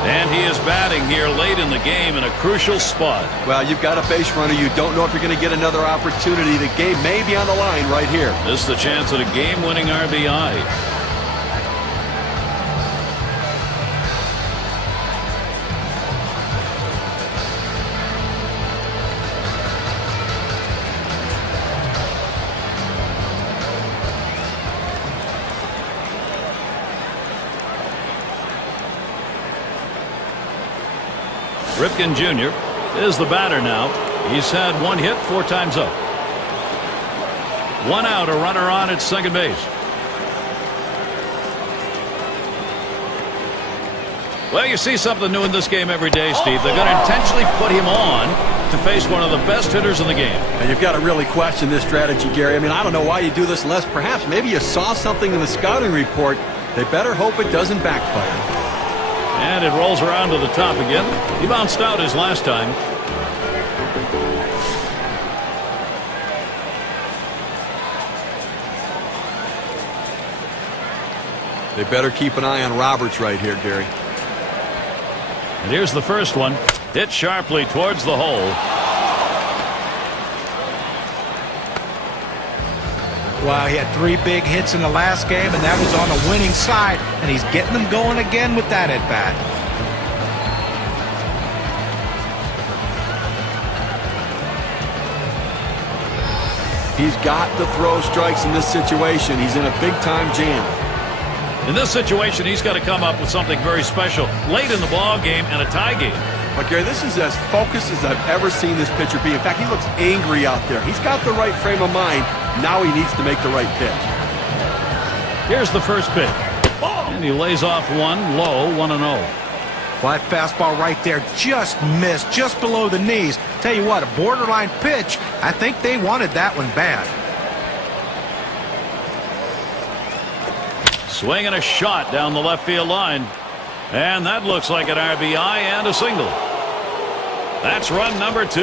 And he is batting here late in the game in a crucial spot. Well, you've got a base runner. You don't know if you're going to get another opportunity. The game may be on the line right here. This is the chance at a game-winning RBI. Ripken Jr. is the batter now. He's had one hit 4 times up. 1 out, a runner on at second base. Well, you see something new in this game every day, Steve. They're going to intentionally put him on to face one of the best hitters in the game. And you've got to really question this strategy, Gary. I mean, I don't know why you do this unless perhaps maybe you saw something in the scouting report. They better hope it doesn't backfire. And it rolls around to the top again. He bounced out his last time. They better keep an eye on Roberts right here, Gary. And here's the first one. Hit sharply towards the hole. Wow, he had 3 big hits in the last game, and that was on the winning side, and he's getting them going again with that at bat. He's got to throw strikes in this situation. He's in a big-time jam. In this situation, he's got to come up with something very special late in the ball game and a tie game. But, Gary, this is as focused as I've ever seen this pitcher be. In fact, he looks angry out there. He's got the right frame of mind. Now he needs to make the right pitch. Here's the first pitch. And he lays off one low, 1-0. Well, that fastball right there just missed, just below the knees. tell you what, a borderline pitch. I think they wanted that one bad. Swing and a shot down the left field line. And that looks like an RBI and a single. That's run number 2.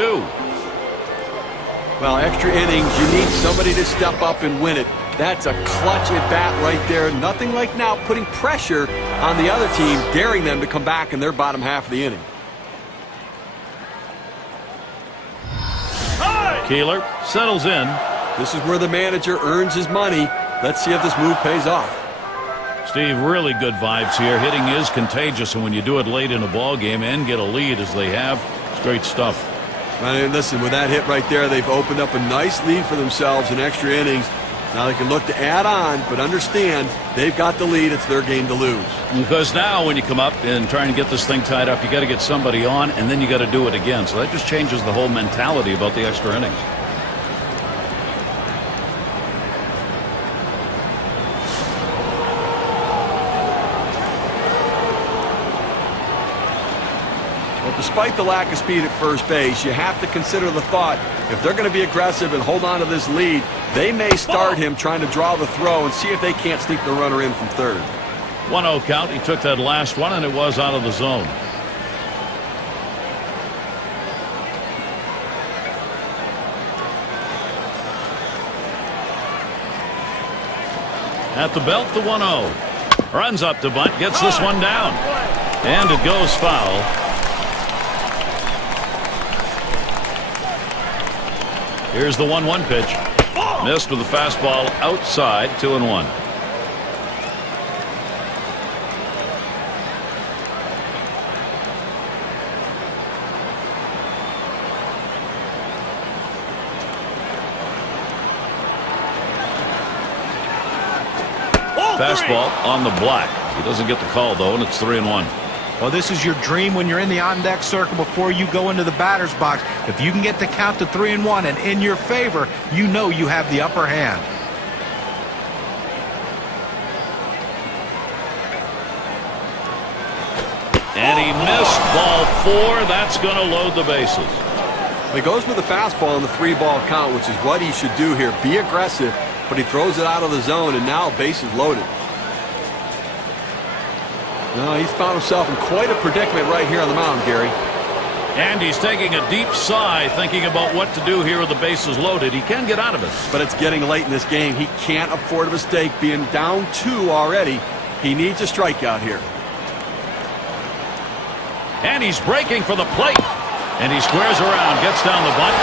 Well, extra innings, you need somebody to step up and win it. That's a clutch at bat right there. Nothing like now putting pressure on the other team, daring them to come back in their bottom half of the inning. Keeler settles in. This is where the manager earns his money. Let's see if this move pays off. Steve, really good vibes here. Hitting is contagious, and when you do it late in a ball game and get a lead as they have, it's great stuff. And listen, with that hit right there, they've opened up a nice lead for themselves in extra innings. Now they can look to add on, but understand they've got the lead. It's their game to lose. Because now when you come up and trying to get this thing tied up, you got to get somebody on, and then you got to do it again. So that just changes the whole mentality about the extra innings. Despite the lack of speed at first base, you have to consider the thought, if they're going to be aggressive and hold on to this lead, they may start him trying to draw the throw and see if they can't sneak the runner in from third. 1-0 count. He took that last one, and it was out of the zone. At the belt, the 1-0. Runs up to bunt, gets this one down. And it goes foul. Here's the 1-1 pitch. Missed with the fastball outside, 2-1. Fastball on the black. He doesn't get the call, though, and it's 3-1. Well, this is your dream when you're in the on-deck circle before you go into the batter's box. If you can get the count to 3-1 and in your favor, you know you have the upper hand. And he missed ball 4. That's going to load the bases. He goes with the fastball on the 3-ball count, which is what he should do here. Be aggressive, but he throws it out of the zone, and now bases loaded. No, he's found himself in quite a predicament right here on the mound, Gary. And he's taking a deep sigh, thinking about what to do here with the bases loaded. He can get out of it. But it's getting late in this game. He can't afford a mistake. Being down 2 already, he needs a strikeout here. And he's breaking for the plate. And he squares around, gets down the bunt.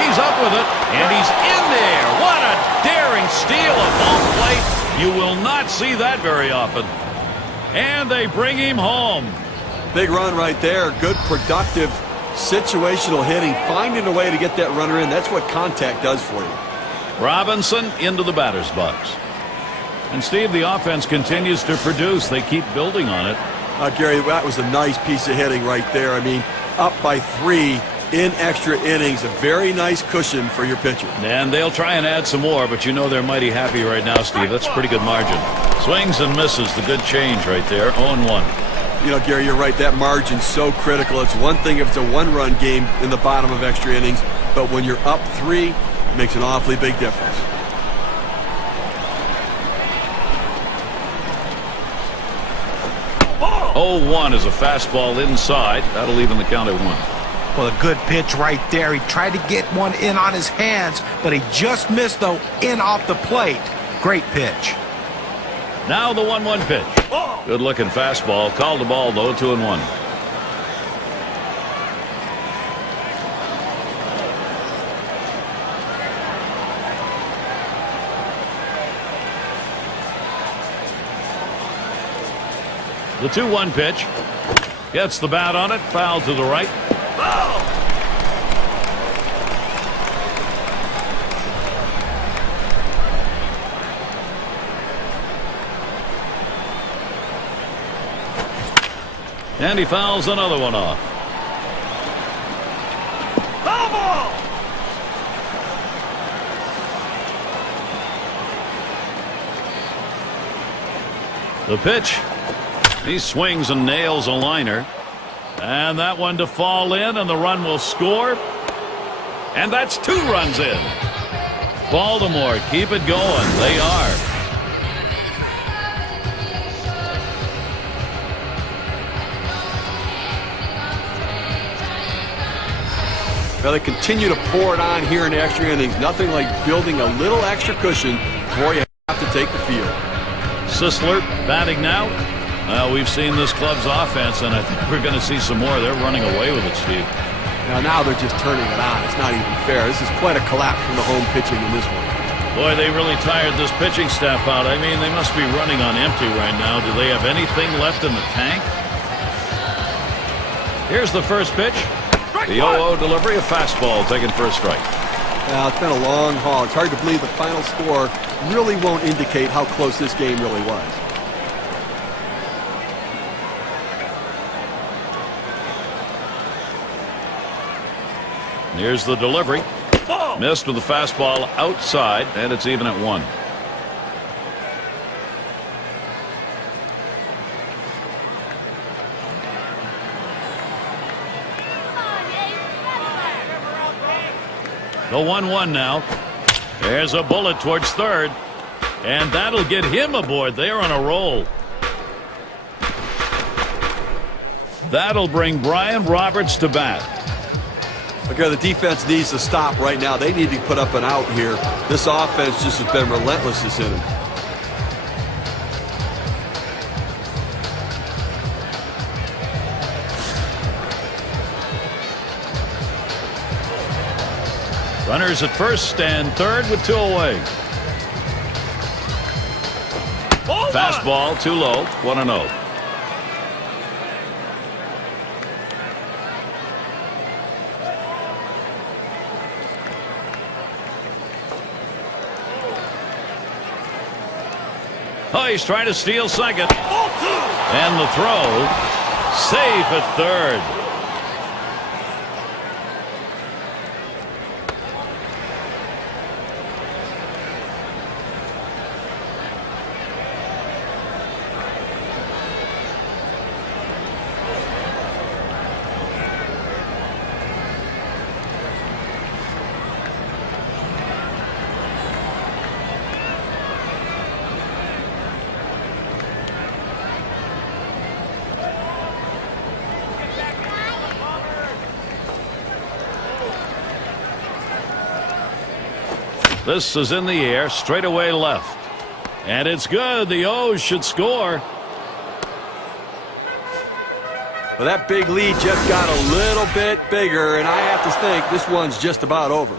He's up with it, and he's in there. What a daring steal of home plate. You will not see that very often. And they bring him home. Big run right there. Good, productive, situational hitting. Finding a way to get that runner in. That's what contact does for you. Robinson into the batter's box. And Steve, the offense continues to produce. They keep building on it. Gary, that was a nice piece of hitting right there. I mean, up by 3 in extra innings. A very nice cushion for your pitcher. And they'll try and add some more, but you know they're mighty happy right now, Steve. That's a pretty good margin. Swings and misses, the good change right there. 0-1. You know, Gary, you're right. That margin's so critical. It's one thing if it's a one-run game in the bottom of extra innings, but when you're up 3, it makes an awfully big difference. Oh, 0-1 is a fastball inside. That'll even the count at 1. Well, a good pitch right there. He tried to get one in on his hands, but he just missed, though, in off the plate. Great pitch. Now the 1-1 pitch. Good-looking fastball. Called the ball, though, 2-1. The 2-1 pitch. Gets the bat on it. Foul to the right. And he fouls another one off. Foul ball! The pitch. He swings and nails a liner. And that one to fall in, and the run will score. And that's 2 runs in. Baltimore, keep it going. They are. Well, they continue to pour it on here in the extra innings. Nothing like building a little extra cushion before you have to take the field. Sisler batting now. We've seen this club's offense, and I think we're going to see some more. They're running away with it, Steve. Now they're just turning it on. It's not even fair. This is quite a collapse from the home pitching in this one. Boy, they really tired this pitching staff out. I mean, they must be running on empty right now. Do they have anything left in the tank? Here's the first pitch. The 0-0 delivery, a fastball taken for a strike. Well, it's been a long haul. It's hard to believe the final score really won't indicate how close this game really was. Here's the delivery. Missed with the fastball outside, and it's even at 1. The 1-1 now. There's a bullet towards third, and that'll get him aboard. They're on a roll. That'll bring Brian Roberts to bat. Okay, the defense needs to stop right now. They need to put up an out here. This offense just has been relentless this inning. Runners at first and third with 2 away. Fastball too low. 1-0. Oh, he's trying to steal second. And the throw. Safe at third. This is in the air, straight away left. And it's good. The O's should score. Well, that big lead just got a little bit bigger, and I have to think this one's just about over.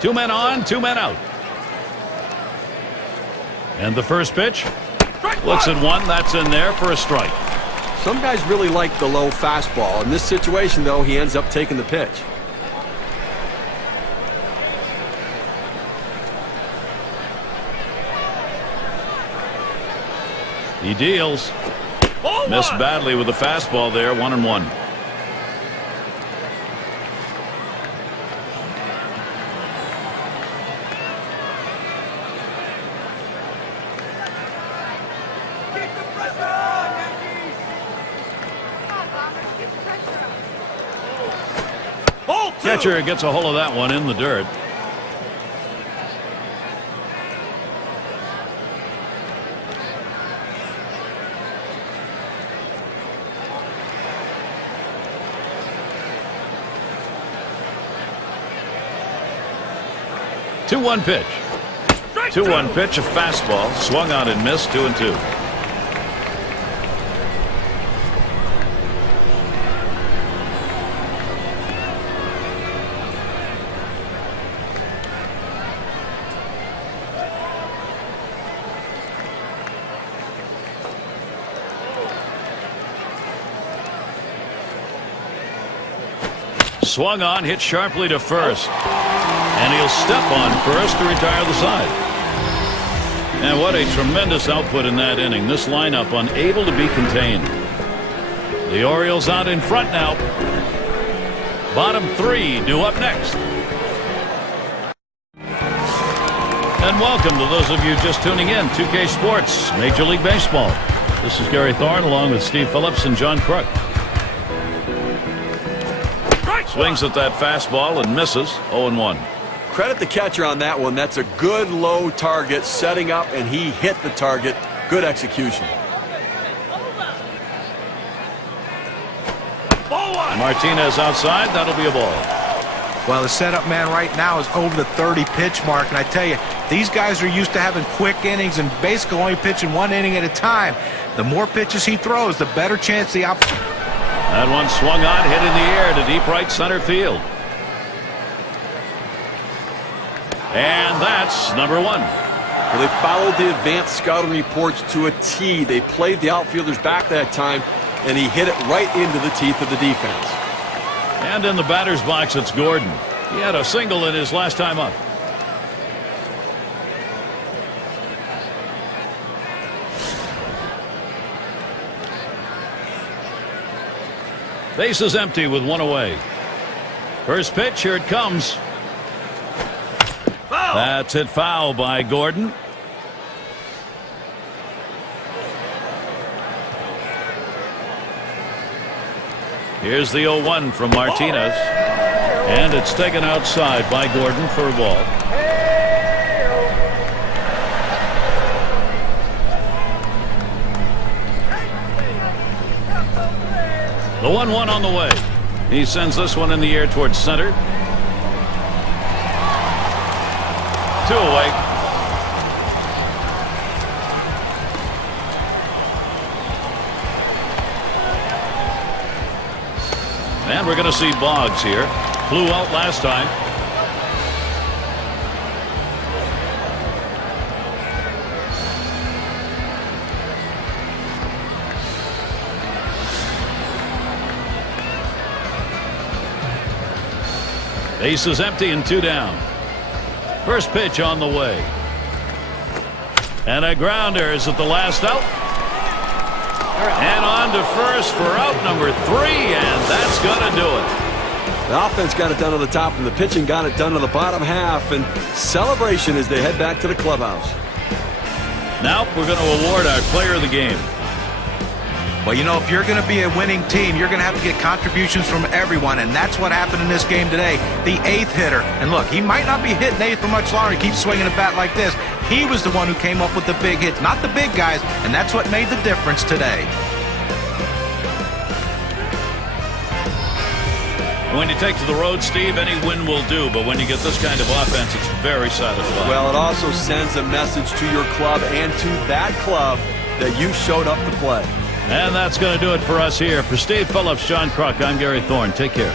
Two men on, 2 men out. And the first pitch. Looks at 1. That's in there for a strike. Some guys really like the low fastball. In this situation, though, he ends up taking the pitch. He deals. Missed badly with the fastball there. 1-1. Catcher gets a hold of that one in the dirt. Two-one pitch. 2-1 pitch, a fastball, swung on and missed. 2-2. Swung on, hit sharply to first. And he'll step on first to retire the side. And what a tremendous output in that inning. This lineup unable to be contained. The Orioles out in front now. Bottom three due up next. And welcome to those of you just tuning in. 2K Sports, Major League Baseball. This is Gary Thorne along with Steve Phillips and John Kruk. Swings at that fastball and misses. 0-1. Credit the catcher on that one. That's a good low target setting up, and he hit the target. Good execution. Martinez outside. That'll be a ball. Well, the setup man right now is over the 30 pitch mark, and I tell you, these guys are used to having quick innings and basically only pitching one inning at a time. The more pitches he throws, the better chance the opposite. That one swung on, hit in the air to deep right center field. And that's number one. Well, they followed the advanced scouting reports to a T. They played the outfielders back that time, and he hit it right into the teeth of the defense. And in the batter's box, it's Gordon. He had a single in his last time up. Base is empty with one away. First pitch, here it comes. Foul. That's hit foul by Gordon. Here's the 0-1 from Martinez. And it's taken outside by Gordon for a ball. The 1-1 on the way. He sends this one in the air towards center. 2 away. And we're going to see Boggs here. Flew out last time. Base is empty and 2 down. First pitch on the way. And a grounder is at the last out. And on to first for out number 3, and that's going to do it. The offense got it done on the top, and the pitching got it done on the bottom half. And celebration as they head back to the clubhouse. Now we're going to award our player of the game. Well, you know, if you're going to be a winning team, you're going to have to get contributions from everyone, and that's what happened in this game today. The 8th hitter, and look, he might not be hitting 8th for much longer. He keeps swinging a bat like this. He was the one who came up with the big hits, not the big guys, and that's what made the difference today. When you take to the road, Steve, any win will do, but when you get this kind of offense, it's very satisfying. Well, it also sends a message to your club and to that club that you showed up to play. And that's going to do it for us here. For Steve Phillips, John Kruk, I'm Gary Thorne. Take care.